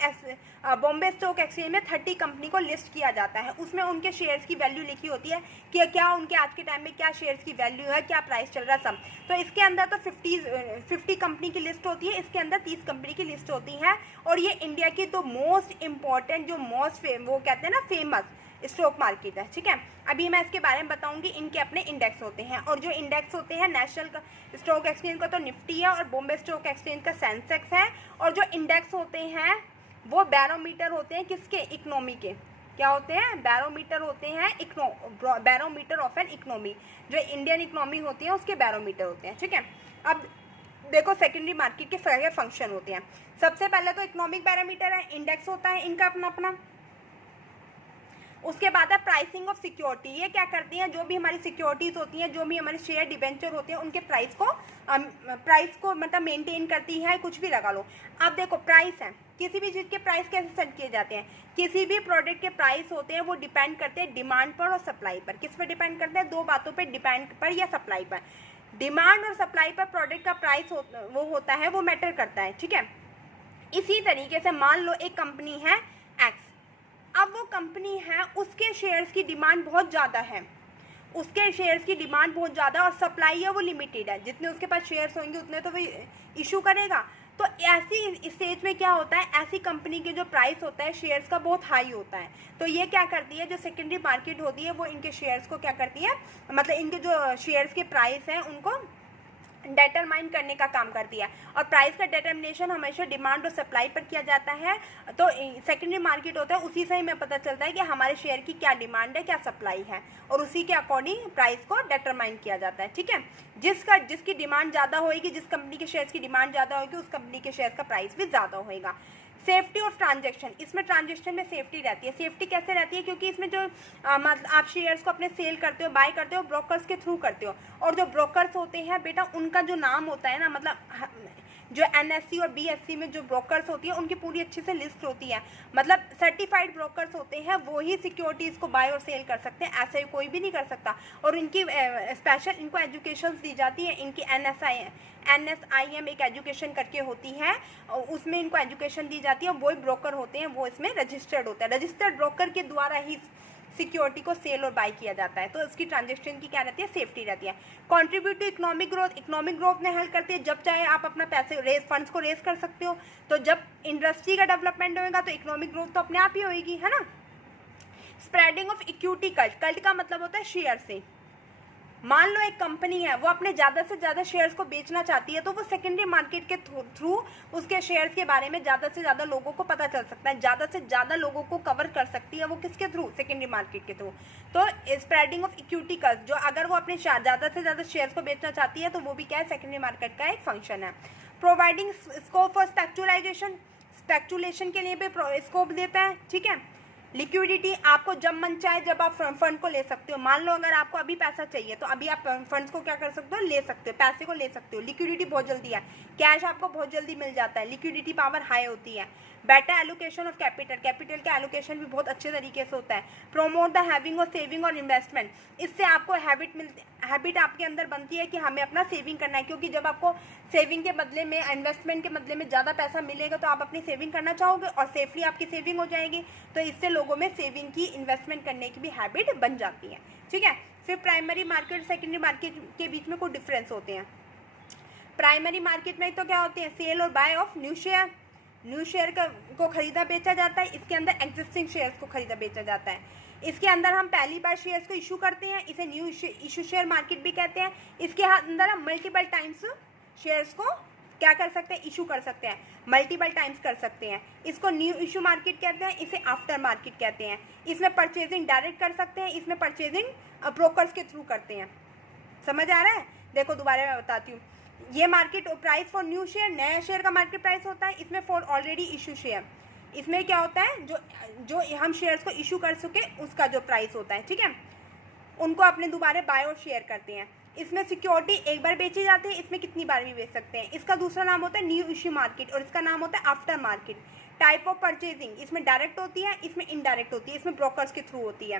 बॉम्बे स्टॉक एक्सचेंज में 30 कंपनी को लिस्ट किया जाता है। उसमें उनके शेयर्स की वैल्यू लिखी होती है कि क्या उनके आज के टाइम में क्या शेयर्स की वैल्यू है, क्या प्राइस चल रहा है, सब। तो इसके अंदर तो 50 कंपनी की लिस्ट होती है, इसके अंदर 30 कंपनी की लिस्ट होती है। और ये इंडिया की तो मोस्ट इम्पॉर्टेंट, जो वो कहते हैं ना फेमस स्टॉक मार्केट है, ठीक है। अभी मैं इसके बारे में बताऊंगी। इनके अपने इंडेक्स होते हैं, और जो इंडेक्स होते हैं नेशनल स्टॉक एक्सचेंज का तो निफ्टी है और बॉम्बे स्टॉक एक्सचेंज का सेंसेक्स है। और जो इंडेक्स होते हैं वो बैरोमीटर होते हैं, किसके, इकोनॉमी के। क्या होते हैं, बैरोमीटर होते हैं, बैरोमीटर ऑफ एन इकोनॉमी, जो इंडियन इकोनॉमी होती है उसके बैरोमीटर होते हैं, ठीक है। अब देखो सेकेंडरी मार्केट के क्या फंक्शन होते हैं। सबसे पहले तो इकोनॉमिक बैरोमीटर है, इंडेक्स होता है इनका अपना अपना। उसके बाद है प्राइसिंग ऑफ सिक्योरिटी। ये क्या करती हैं, जो भी हमारी सिक्योरिटीज होती हैं, जो भी हमारे शेयर डिबेंचर होते हैं, उनके प्राइस को मतलब मेंटेन करती है, कुछ भी लगा लो। अब देखो प्राइस है, किसी भी चीज़ के प्राइस कैसे सेट किए जाते हैं, किसी भी प्रोडक्ट के प्राइस होते हैं वो डिपेंड करते हैं डिमांड पर और सप्लाई पर। किस पर डिपेंड करते हैं, दो बातों पर डिपेंड पर या सप्लाई पर। डिमांड और सप्लाई पर प्रोडक्ट का प्राइस वो होता है, वो मैटर करता है, ठीक है। इसी तरीके से मान लो एक कंपनी है एक्स, अब वो कंपनी है उसके शेयर्स की डिमांड बहुत ज़्यादा है, उसके शेयर्स की डिमांड बहुत ज़्यादा और सप्लाई है वो लिमिटेड है, जितने उसके पास शेयर्स होंगे उतने तो वो इशू करेगा। तो ऐसी स्टेज में क्या होता है, ऐसी कंपनी के जो प्राइस होता है शेयर्स का बहुत हाई होता है। तो ये क्या करती है, जो सेकेंडरी मार्केट होती है वो इनके शेयर्स को क्या करती है, मतलब इनके जो शेयर्स के प्राइस हैं उनको डिटरमाइन करने का काम करती है। और प्राइस का डिटर्मिनेशन हमेशा डिमांड और सप्लाई पर किया जाता है। तो सेकेंडरी मार्केट होता है, उसी से ही हमें पता चलता है कि हमारे शेयर की क्या डिमांड है, क्या सप्लाई है, और उसी के अकॉर्डिंग प्राइस को डिटरमाइन किया जाता है, ठीक है। जिसकी डिमांड ज़्यादा होगी, जिस कंपनी के शेयर्स की डिमांड ज़्यादा होगी, उस कंपनी के शेयर का प्राइस भी ज़्यादा होगा। सेफ्टी ऑफ ट्रांजैक्शन, इसमें ट्रांजैक्शन में सेफ्टी रहती है। सेफ्टी कैसे रहती है, क्योंकि इसमें जो मतलब आप शेयर्स को अपने सेल करते हो, बाय करते हो, ब्रोकर्स के थ्रू करते हो। और जो ब्रोकर्स होते हैं बेटा, उनका जो नाम होता है ना, मतलब जो NSE और BSE में जो ब्रोकर्स होती है उनकी पूरी अच्छे से लिस्ट होती है। मतलब सर्टिफाइड ब्रोकर्स होते हैं, वो ही सिक्योरिटीज़ को बाय और सेल कर सकते हैं, ऐसे कोई भी नहीं कर सकता। और इनकी स्पेशल इनको एजुकेशन दी जाती है। इनकी NSIM एक एजुकेशन करके होती है, उसमें इनको एजुकेशन दी जाती है। और वही ब्रोकर होते हैं वो इसमें रजिस्टर्ड होता है, रजिस्टर्ड ब्रोकर के द्वारा ही सिक्योरिटी को सेल और बाय किया जाता है। तो इसकी ट्रांजैक्शन की क्या रहती है, सेफ्टी रहती है। Contribute to economic growth, economic growth में हेल्प करती है। जब चाहे आप अपना पैसे फंड्स को रेज कर सकते हो। तो जब इंडस्ट्री का डेवलपमेंट होगा तो इकोनॉमिक ग्रोथ तो अपने आप ही होगी, है ना। Spreading of equity cult, cult का मतलब होता है शेयर से। मान लो एक कंपनी है, वो अपने ज़्यादा से ज़्यादा शेयर्स को बेचना चाहती है, तो वो सेकेंडरी मार्केट के थ्रू उसके शेयर्स के बारे में ज़्यादा से ज़्यादा लोगों को पता चल सकता है, ज़्यादा से ज़्यादा लोगों को कवर कर सकती है। वो किसके थ्रू, सेकेंडरी मार्केट के थ्रू। तो स्प्रेडिंग ऑफ इक्विटी कल्ट, जो अगर वो अपने ज़्यादा से ज़्यादा शेयर्स को बेचना चाहती है तो वो भी क्या है, सेकेंडरी मार्केट का एक फंक्शन है। प्रोवाइडिंग स्कोप फॉर स्पेक्युलाइजेशन, स्पेकुलेशन के लिए भी स्कोप देता है, ठीक है। लिक्विडिटी, आपको जब मन चाहे जब आप फंड को ले सकते हो। मान लो अगर आपको अभी पैसा चाहिए तो अभी आप फंड्स को क्या कर सकते हो, ले सकते हो, पैसे को ले सकते हो। लिक्विडिटी बहुत जल्दी है, कैश आपको बहुत जल्दी मिल जाता है, लिक्विडिटी पावर हाई होती है। Better allocation of capital, capital का एलोकेशन भी बहुत अच्छे तरीके से होता है। Promote the having of saving और इन्वेस्टमेंट, इससे आपको हैबिट आपके अंदर बनती है कि हमें अपना सेविंग करना है, क्योंकि जब आपको सेविंग के बदले में, इन्वेस्टमेंट के बदले में ज़्यादा पैसा मिलेगा तो आप अपनी सेविंग करना चाहोगे और सेफली आपकी सेविंग हो जाएगी। तो इससे लोगों में सेविंग की, इन्वेस्टमेंट करने की भी हैबिट बन जाती है, ठीक है। फिर प्राइमरी मार्केट सेकेंडरी मार्केट के बीच में कुछ डिफरेंस होते हैं। प्राइमरी मार्केट में तो क्या होते हैं, सेल और buy of new share, new share को खरीदा बेचा जाता है। इसके अंदर एग्जिस्टिंग शेयर्स को खरीदा बेचा जाता है। इसके अंदर हम पहली बार शेयर्स को इशू करते हैं, इसे न्यू इशू शेयर मार्केट भी कहते हैं। इसके अंदर हम मल्टीपल टाइम्स शेयर्स को क्या कर सकते हैं, इशू कर सकते हैं, मल्टीपल टाइम्स कर सकते हैं। इसको न्यू इशू मार्केट कहते हैं, इसे आफ्टर मार्केट कहते हैं। इसमें परचेजिंग डायरेक्ट कर सकते हैं, इसमें परचेजिंग ब्रोकर्स के थ्रू करते हैं। समझ आ रहा है? देखो दोबारा मैं बताती हूँ। ये market price for new share, नया शेयर का मार्केट प्राइस होता है। इसमें फॉर ऑलरेडी इशू शेयर, इसमें क्या होता है, जो हम शेयर्स को इशू कर चुके उसका जो प्राइस होता है, ठीक है, उनको अपने दोबारा बाय और शेयर करते हैं। इसमें सिक्योरिटी एक बार बेची जाती है, इसमें कितनी बार भी बेच सकते हैं। इसका दूसरा नाम होता है न्यू इशू मार्केट और इसका नाम होता है after market. Type of purchasing, इसमें डायरेक्ट होती है, इसमें इनडायरेक्ट होती है, इसमें ब्रोकर्स के थ्रू होती है।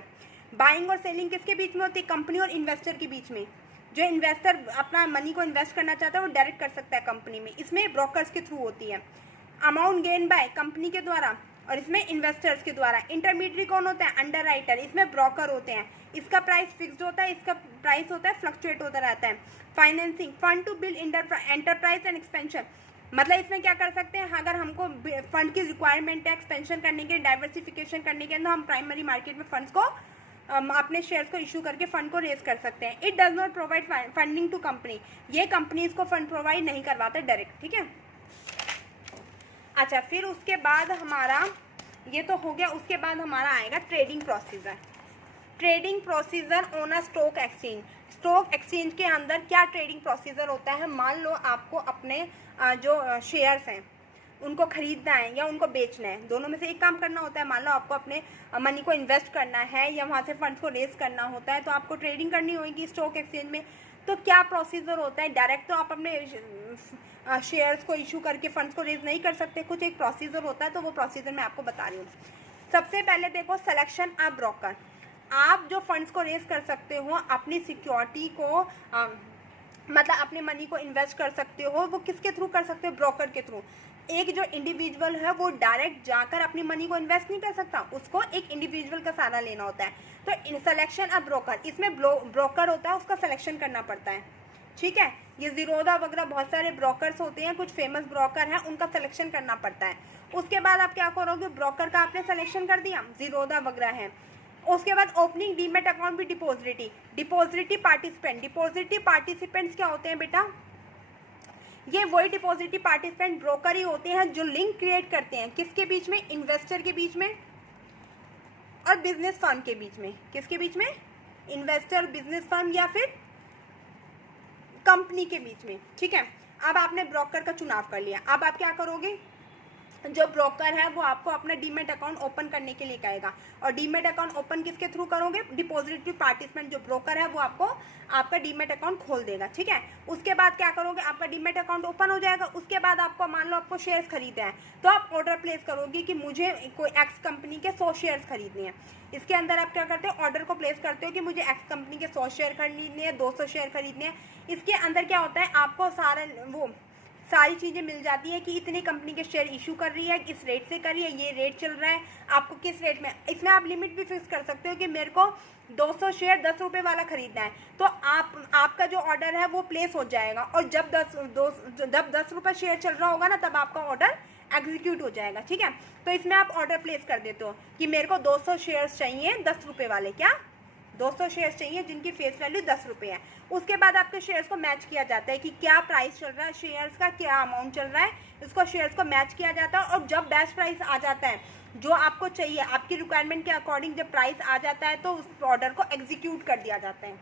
बाइंग और सेलिंग किसके बीच में होती है, कंपनी और इन्वेस्टर के बीच में। जो इन्वेस्टर अपना मनी को इन्वेस्ट करना चाहता है वो डायरेक्ट कर सकता है कंपनी में, इसमें ब्रोकर्स के थ्रू होती है। अमाउंट गेन बाय, कंपनी के द्वारा और इसमें इन्वेस्टर्स के द्वारा। इंटरमीडिएट कौन होता है, अंडर राइटर, इसमें ब्रोकर होते हैं। इसका प्राइस फिक्स्ड होता है, इसका प्राइस होता है फ्लक्चुएट होता रहता है। Financing, fund to build enterprise and expansion, मतलब इसमें क्या कर सकते हैं, अगर हमको फंड की रिक्वायरमेंट है एक्सपेंशन करने के, डाइवर्सिफिकेशन करने के, तो हम प्राइमरी मार्केट में फंड्स को अपने शेयर्स को इशू करके फंड को रेज कर सकते हैं। It does not provide funding to company, ये कंपनीज को फंड प्रोवाइड नहीं करवाते डायरेक्ट, ठीक है। अच्छा, फिर उसके बाद हमारा ये तो हो गया। उसके बाद हमारा आएगा trading procedure. Trading procedure on a stock exchange. Stock exchange के अंदर क्या ट्रेडिंग प्रोसीजर होता है, मान लो आपको अपने जो शेयर्स हैं उनको खरीदना है या उनको बेचना है, दोनों में से एक काम करना होता है। मान लो आपको अपने मनी को इन्वेस्ट करना है या वहाँ से फंड्स को रेज करना होता है, तो आपको ट्रेडिंग करनी होगी स्टॉक एक्सचेंज में। तो क्या प्रोसीजर होता है, डायरेक्ट तो आप अपने शेयर्स को इशू करके फंड्स को रेज नहीं कर सकते, कुछ एक प्रोसीजर होता है, तो वो प्रोसीजर मैं आपको बता रही हूँ। सबसे पहले देखो, सिलेक्शन अ ब्रोकर। आप जो फंड्स को रेज कर सकते हो, अपनी सिक्योरिटी को मतलब अपने मनी को इन्वेस्ट कर सकते हो, वो किसके थ्रू कर सकते हो, ब्रोकर के थ्रू। एक जो इंडिविजुअल है वो डायरेक्ट जाकर अपनी मनी को इन्वेस्ट नहीं कर सकता, उसको एक इंडिविजुअल का सहारा लेना होता है। तो सिलेक्शन अ ब्रोकर, इसमें ब्रोकर होता है, उसका सिलेक्शन करना पड़ता है, ठीक है। ये जीरोधा वगैरह बहुत सारे ब्रोकर्स होते हैं, कुछ फेमस ब्रोकर हैं, उनका सिलेक्शन करना पड़ता है। उसके बाद आप क्या करोगे, ब्रोकर का आपने सिलेक्शन कर दिया, जीरोधा वगैरह है। उसके बाद ओपनिंग डीमेट अकाउंट भी डिपॉजिटरी पार्टिसिपेंट। डिपॉजिटरी पार्टिसिपेंट्स क्या होते हैं बेटा, ये वही डिपॉजिटरी पार्टिसिपेंट ब्रोकर ही होते हैं जो लिंक क्रिएट करते हैं किसके बीच में, इन्वेस्टर के बीच में और बिजनेस फर्म के बीच में। किसके बीच में, इन्वेस्टर, बिजनेस फर्म या फिर कंपनी के बीच में, ठीक है। अब आपने ब्रोकर का चुनाव कर लिया, अब आप क्या करोगे, जो ब्रोकर है वो आपको अपना डीमेट अकाउंट ओपन करने के लिए कहेगा, और डीमेट अकाउंट ओपन किसके थ्रू करोगे, डिपॉजिटरी पार्टिसिपेंट जो ब्रोकर है वो आपको आपका डीमेट अकाउंट खोल देगा, ठीक है। उसके बाद क्या करोगे, आपका डीमेट अकाउंट ओपन हो जाएगा। उसके बाद आपको मान लो आपको शेयर्स खरीदे हैं, तो आप ऑर्डर प्लेस करोगे कि मुझे कोई एक्स कंपनी के 100 शेयर्स खरीदने हैं। इसके अंदर आप क्या करते हो, ऑर्डर को प्लेस करते हो कि मुझे एक्स कंपनी के 100 शेयर खरीदने हैं, 200 शेयर खरीदने हैं। इसके अंदर क्या होता है, आपको सारी चीज़ें मिल जाती है कि इतनी कंपनी के शेयर इशू कर रही है, किस रेट से कर रही है, ये रेट चल रहा है, आपको किस रेट में। इसमें आप लिमिट भी फिक्स कर सकते हो कि मेरे को 200 शेयर 10 रुपये वाला खरीदना है, तो आपका जो ऑर्डर है वो प्लेस हो जाएगा, और जब 10 रुपये शेयर चल रहा होगा ना, तब आपका ऑर्डर एग्जीक्यूट हो जाएगा, ठीक है। तो इसमें आप ऑर्डर प्लेस कर देते हो कि मेरे को 200 शेयर्स चाहिए 10 रुपये वाले, क्या 200 शेयर्स चाहिए जिनकी फेस वैल्यू 10 रुपये है। उसके बाद आपके शेयर्स को मैच किया जाता है कि क्या प्राइस चल रहा है शेयर्स का, क्या अमाउंट चल रहा है, इसको शेयर्स को मैच किया जाता है। और जब बेस्ट प्राइस आ जाता है, जो आपको चाहिए, आपकी रिक्वायरमेंट के अकॉर्डिंग जब प्राइस आ जाता है, तो उस ऑर्डर को एग्जीक्यूट कर दिया जाता है।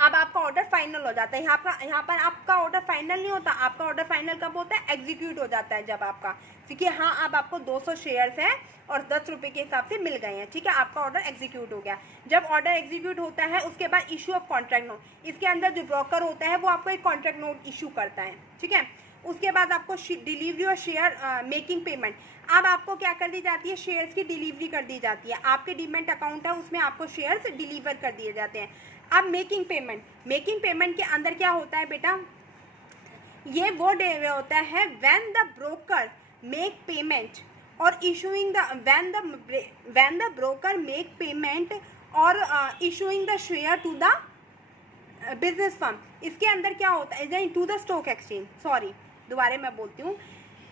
अब आपका ऑर्डर फाइनल हो जाता है। यहाँ पर आपका ऑर्डर फाइनल नहीं होता, आपका ऑर्डर फाइनल कब होता है, एग्जीक्यूट हो जाता है जब आपका, क्योंकि हाँ अब आपको 200 शेयर्स हैं और 10 रुपये के हिसाब से मिल गए हैं, ठीक है, आपका ऑर्डर एग्जीक्यूट हो गया। जब ऑर्डर एग्जीक्यूट होता है उसके बाद इशू ऑफ कॉन्ट्रैक्ट नोट, इसके अंदर जो ब्रोकर होता है वो आपको एक कॉन्ट्रैक्ट नोट इशू करता है, ठीक है। उसके बाद आपको डिलीवरी और शेयर मेकिंग पेमेंट, अब आपको क्या कर दी जाती है, शेयर्स की डिलीवरी कर दी जाती है। आपके डीमैट अकाउंट है उसमें आपको शेयर्स डिलीवर कर दिए जाते हैं। अब मेकिंग पेमेंट के अंदर क्या होता है बेटा, ये वो डे होता है when the broker make payment और issuing the when the broker make payment और issuing the share to the business firm. इसके अंदर क्या होता है, to the stock exchange, sorry दोबारा मैं बोलती हूँ,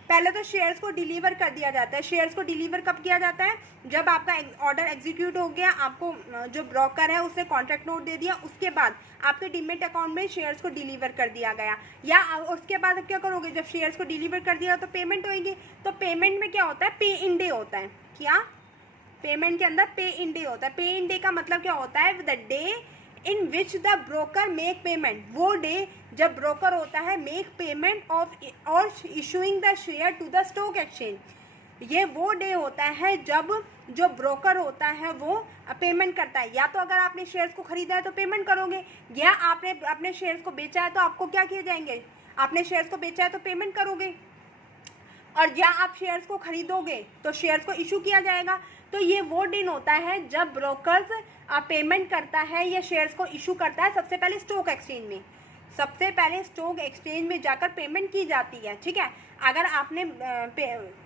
पहले तो शेयर्स को डिलीवर कर दिया जाता है। शेयर्स को डिलीवर कब किया जाता है, जब आपका ऑर्डर एग्जीक्यूट हो गया, आपको जो ब्रोकर है उसने कॉन्ट्रैक्ट नोट दे दिया, उसके बाद आपके डीमैट अकाउंट में शेयर्स को डिलीवर कर दिया गया। या उसके बाद अब क्या करोगे, जब शेयर्स को डिलीवर कर दिया तो पेमेंट होगी, तो पेमेंट में क्या होता है, पे इन डे होता है। क्या पेमेंट के अंदर पे इन डे होता है। पे इन डे का मतलब क्या होता है, the day in which the broker make payment, वो डे जब ब्रोकर होता है मेक पेमेंट ऑफ और issuing the share to the stock exchange. ये वो डे होता है जब जो ब्रोकर होता है वो पेमेंट करता है। या तो अगर आपने शेयर्स को खरीदा है तो पेमेंट करोगे, या आपने अपने शेयर्स को बेचा है तो आपको क्या किए जाएंगे, आपने शेयर्स को बेचा है तो पेमेंट करोगे, और या आप शेयर्स को खरीदोगे तो शेयर्स को इशू किया जाएगा। तो ये वो दिन होता है जब ब्रोकर्स पेमेंट करता है या शेयर्स को इशू करता है। सबसे पहले स्टॉक एक्सचेंज में, सबसे पहले स्टॉक एक्सचेंज में जाकर पेमेंट की जाती है, ठीक है। अगर आपने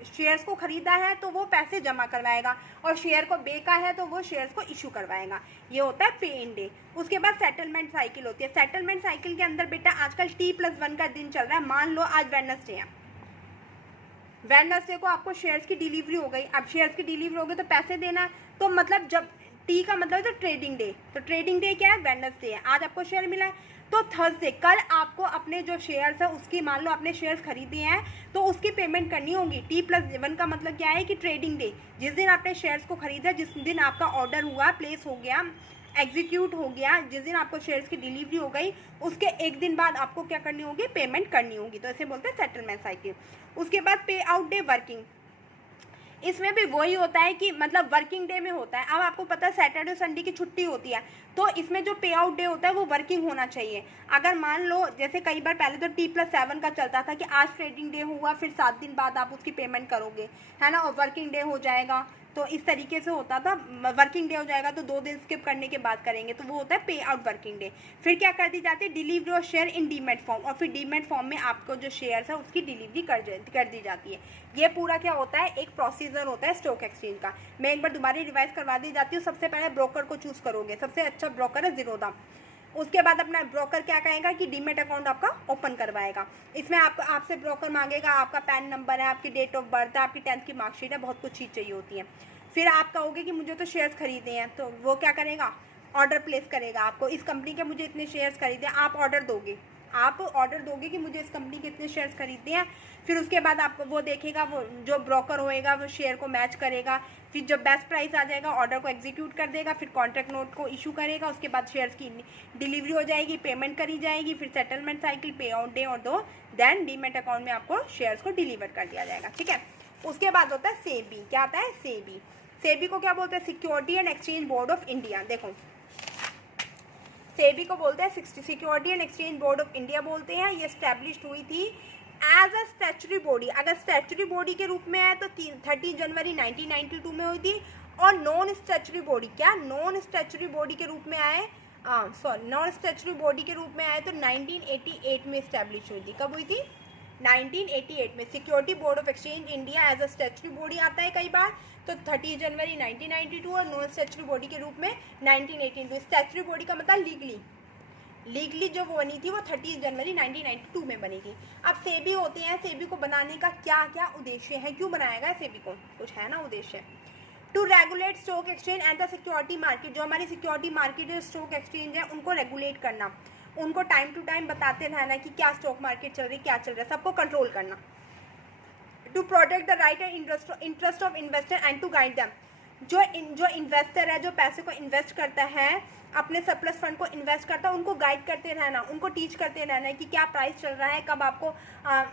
शेयर्स को खरीदा है तो वो पैसे जमा करवाएगा, और शेयर को बेचा है तो वो शेयर्स को इशू करवाएगा। ये होता है पे इन डे। उसके बाद सेटलमेंट साइकिल होती है। सेटलमेंट साइकिल के अंदर बेटा आजकल T+1 का दिन चल रहा है। मान लो आज वेडनेसडे है, वेडनेसडे को आपको शेयर्स की डिलीवरी हो गई। अब शेयर्स की डिलीवरी हो गई तो पैसे देना है, तो मतलब जब टी का मतलब है तो ट्रेडिंग डे, तो ट्रेडिंग डे क्या है, वेडनेसडे है। आज आपको शेयर मिला है तो थर्सडे कल आपको अपने जो शेयर्स है उसकी, मान लो आपने शेयर्स खरीदे हैं तो उसकी पेमेंट करनी होगी। T+1 का मतलब क्या है कि ट्रेडिंग डे, जिस दिन आपने शेयर्स को खरीदा, जिस दिन आपका ऑर्डर हुआ, प्लेस हो गया, एग्जीक्यूट हो गया, जिस दिन आपको शेयर्स की डिलीवरी हो गई, उसके एक दिन बाद आपको क्या करनी होगी, पेमेंट करनी होगी। तो इसे बोलते हैं सेटलमेंट साइकिल। उसके बाद पे आउट डे वर्किंग, इसमें भी वही होता है कि मतलब वर्किंग डे में होता है। अब आपको पता है सैटरडे संडे की छुट्टी होती है, तो इसमें जो पे आउट डे होता है वो वर्किंग होना चाहिए। अगर मान लो जैसे कई बार पहले तो T+7 का चलता था कि आज ट्रेडिंग डे हुआ, फिर 7 दिन बाद आप उसकी पेमेंट करोगे, है ना, और वर्किंग डे हो जाएगा, तो इस तरीके से होता था। वर्किंग डे हो जाएगा तो 2 दिन स्किप करने के बाद करेंगे, तो वो होता है पे आउट वर्किंग डे। फिर क्या कर दी जाती है, डिलीवरी और शेयर इन डीमैट फॉर्म, और फिर डीमैट फॉर्म में आपको जो शेयर्स है उसकी डिलीवरी कर दी जाती है। ये पूरा क्या होता है, एक प्रोसीजर होता है स्टॉक एक्सचेंज का। मैं एक बार दोबारा रिवाइज करवा दी जाती हूँ। सबसे पहले ब्रोकर को चूज करोगे, सबसे अच्छा ब्रोकर है ज़ीरोधा। उसके बाद अपना ब्रोकर क्या कहेगा कि डीमैट अकाउंट आपका ओपन करवाएगा। इसमें आपसे ब्रोकर मांगेगा आपका पैन नंबर है, आपकी डेट ऑफ बर्थ है, आपकी 10th की मार्कशीट है, बहुत कुछ चीज़ चाहिए होती है। फिर आप कहोगे कि मुझे तो शेयर्स खरीदे हैं, तो वो क्या करेगा, ऑर्डर प्लेस करेगा आपको, इस कंपनी के मुझे इतने शेयर्स खरीदे हैं। आप ऑर्डर दोगे कि मुझे इस कंपनी के इतने शेयर्स खरीदे हैं। फिर उसके बाद आपको वो देखेगा, वो जो ब्रोकर होएगा वो शेयर को मैच करेगा। फिर जब बेस्ट प्राइस आ जाएगा ऑर्डर को एग्जीक्यूट कर देगा, फिर कॉन्ट्रैक्ट नोट को इशू करेगा। उसके बाद शेयर्स की डिलीवरी हो जाएगी, पेमेंट करी जाएगी, फिर सेटलमेंट साइकिल, पे आउट डे और देन डीमैट अकाउंट में आपको शेयर्स को डिलीवर कर दिया जाएगा, ठीक है। उसके बाद होता है सेबी। क्या आता है, सेबी। सेबी को क्या बोलते हैं, security and exchange board of India. देखो सेबी को बोलते हैं security and exchange board of India बोलते हैं। ये स्टैब्लिश्ड हुई थी एज अ स्टैचुटरी बॉडी। अगर स्टैचुटरी बॉडी के रूप में है तो 30 जनवरी 1992 में हुई थी। और नॉन स्टैचुटरी बॉडी, क्या नॉन स्टैचुटरी बॉडी के रूप में आए, नॉन स्टैचुटरी बॉडी के रूप में आए तो 1988 में स्टैब्लिश हुई थी। कब हुई थी, 1988 में। Security board of exchange India as a statutory body आता है कई बार, तो 30 जनवरी 1992, और नॉन स्टैचुटरी बॉडी के रूप में 1982। स्टैचुटरी बॉडी का मतलब लीगली जो बनी थी वो 30 जनवरी 1992 में बनी थी। अब सेबी होते हैं, सेबी को बनाने का क्या क्या उद्देश्य है, क्यों बनाएगा सेबी को, कुछ है ना उद्देश्य। To regulate stock exchange and the security market, जो हमारी सिक्योरिटी मार्केट है, स्टॉक एक्सचेंज है, उनको रेगुलेट करना, उनको टाइम टू टाइम बताते रहना कि क्या स्टॉक मार्केट चल रही, क्या चल रहा है, सबको कंट्रोल करना। To protect the right and interest of investor and to guide them, जो इन्वेस्टर है, जो पैसे को इन्वेस्ट करता है, अपने सरप्लस फंड को इन्वेस्ट करता है, उनको गाइड करते रहना, उनको टीच करते रहना है कि क्या प्राइस चल रहा है, कब आपको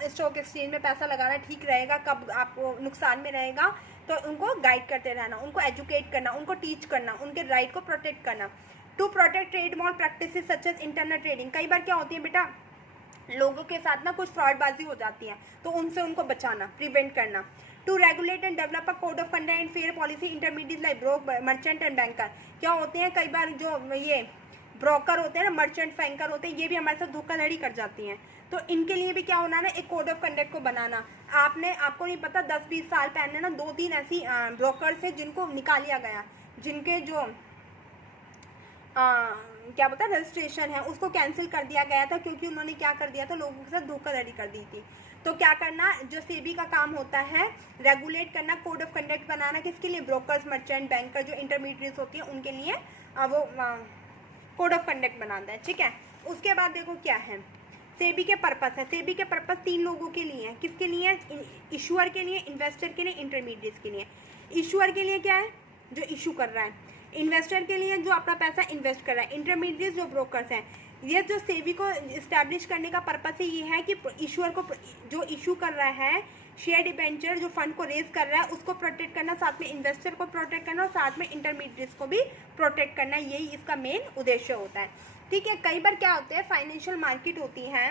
स्टॉक एक्सचेंज में पैसा लगाना ठीक रहेगा, कब आपको नुकसान में रहेगा। तो उनको गाइड करते रहना, उनको एजुकेट करना, उनको टीच करना, उनके राइट को प्रोटेक्ट करना। To protect trade malpractices such as internet trading. कई बार क्या होती है बेटा, लोगों के साथ ना कुछ फ्रॉडबाजी हो जाती है, तो उनसे उनको बचाना, प्रिवेंट करना। To regulate and develop a code of conduct and fair policy intermediate like broker merchant and banker. क्या होते हैं कई बार जो ये ब्रोकर होते हैं ना, मर्चेंट बैंकर होते हैं, ये भी हमारे साथ धोखाधड़ी कर जाती हैं। तो इनके लिए भी क्या होना ना, एक कोड ऑफ कंडक्ट को बनाना। आपको नहीं पता 10-20 साल पहले ना 2-3 ऐसी ब्रोकर्स है जिनको निकालिया गया, जिनके जो क्या बोलता है रजिस्ट्रेशन है उसको कैंसिल कर दिया गया था, क्योंकि उन्होंने क्या कर दिया था, लोगों के साथ धोखाधड़ी कर दी थी। तो क्या करना, जो सेबी का काम होता है रेगुलेट करना, कोड ऑफ कंडक्ट बनाना, किसके लिए, ब्रोकर्स, मर्चेंट, बैंकर, जो इंटरमीडिएट्स होती है उनके लिए वो कोड ऑफ कंडक्ट बनाता है, ठीक है। उसके बाद देखो क्या है, सेबी के पर्पस है। सेबी के पर्पस 3 लोगों के लिए है। किसके लिए, इशूअर के लिए, इन्वेस्टर के लिए, इंटरमीडिएट्स के लिए। इशूअर के लिए क्या है, जो इशू कर रहा है। इन्वेस्टर के लिए जो अपना पैसा इन्वेस्ट कर रहा है। इंटरमीडिएट जो ब्रोकर्स हैं। ये जो सेबी को इस्टेब्लिश करने का पर्पस ही ये है कि इशूअर को, जो इशू कर रहा है शेयर डिबेंचर, जो फंड को रेज कर रहा है उसको प्रोटेक्ट करना, साथ में इन्वेस्टर को प्रोटेक्ट करना और साथ में इंटरमीडिएट्स को भी प्रोटेक्ट करना, यही इसका मेन उद्देश्य होता है, ठीक है। कई बार क्या होता है, फाइनेंशियल मार्केट होती है,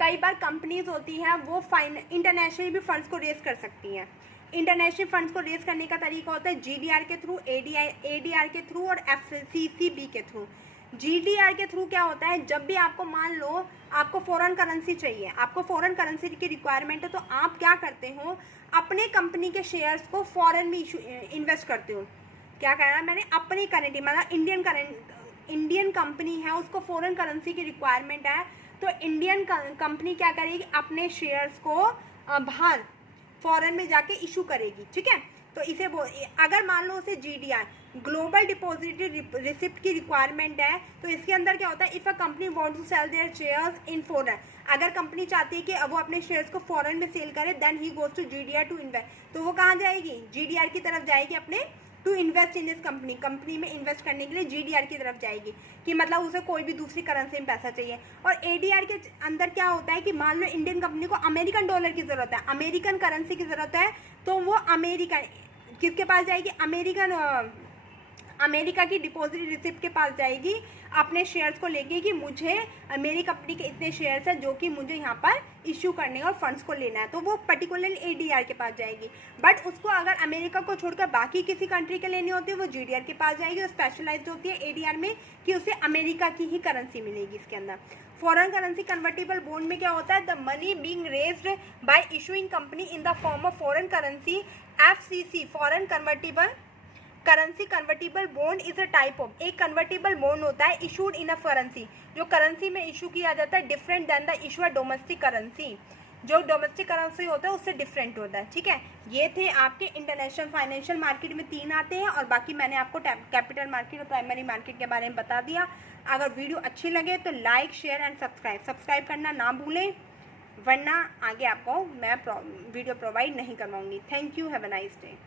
कई बार कंपनीज होती हैं वो इंटरनेशनली भी फंड्स को रेज कर सकती हैं। इंटरनेशनल फंड्स को रेज करने का तरीका होता है जीडीआर के थ्रू, एडीआर के थ्रू और एफसीसीबी के थ्रू। जीडीआर के थ्रू क्या होता है, जब भी आपको मान लो आपको फॉरेन करेंसी चाहिए, आपको फॉरेन करेंसी की रिक्वायरमेंट है, तो आप क्या करते हो, अपने कंपनी के शेयर्स को फॉरेन में इन्वेस्ट करते हो। क्या कह रहा है मैंने, अपनी करेंसी, मतलब इंडियन कंपनी है उसको फॉरेन करेंसी की रिक्वायरमेंट है, तो इंडियन कंपनी क्या करेगी, अपने शेयर्स को बाहर फॉरेन में जाके इशू करेगी, ठीक है। तो इसे अगर मान लो उसे जीडीआर, ग्लोबल डिपॉजिटरी रिसिप्ट की रिक्वायरमेंट है, तो इसके अंदर क्या होता है, if a company want to sell their shares in foreign, अगर कंपनी चाहती है कि वो अपने शेयर्स को फॉरेन में सेल करे, then he goes to GDR to invest. तो वो कहाँ जाएगी, जीडीआर की तरफ जाएगी, अपने to invest in this company में इन्वेस्ट करने के लिए जीडीआर की तरफ जाएगी, कि मतलब उसे कोई भी दूसरी करेंसी में पैसा चाहिए। और एडीआर के अंदर क्या होता है कि मान लो इंडियन कंपनी को अमेरिकन डॉलर की ज़रूरत है, अमेरिकन करेंसी की ज़रूरत है, तो वो अमेरिकन किसके पास जाएगी, अमेरिका की डिपॉजिट रिसिप्ट के पास जाएगी, अपने शेयर्स को लेके कि मुझे मेरी कंपनी के इतने शेयर्स हैं जो कि मुझे यहाँ पर इशू करने और फंड्स को लेना है, तो वो पर्टिकुलरली एडीआर के पास जाएगी। बट उसको अगर अमेरिका को छोड़कर बाकी किसी कंट्री के लेनी होती है, वो जीडीआर के पास जाएगी और स्पेशलाइज्ड होती है एडीआर में कि उसे अमेरिका की ही करेंसी मिलेगी। इसके अंदर फॉरेन करेंसी कन्वर्टेबल बॉन्ड में क्या होता है, the money being raised by issuing company in the form of foreign currency, FCC, foreign currency convertible bond is a type of, एक कन्वर्टेबल बॉन्ड होता है इशूड इन अ करेंसी, जो currency में issue किया जाता है, different than the issue a domestic currency, जो domestic currency होता है उससे डिफरेंट होता है, ठीक है। ये थे आपके इंटरनेशनल फाइनेंशियल मार्केट में 3 आते हैं, और बाकी मैंने आपको कैपिटल मार्केट और प्राइमरी मार्केट के बारे में बता दिया। अगर वीडियो अच्छी लगे तो लाइक, शेयर एंड सब्सक्राइब करना ना भूलें, वरना आगे आपको मैं वीडियो प्रोवाइड नहीं करवाऊँगी। Thank you, have a nice day.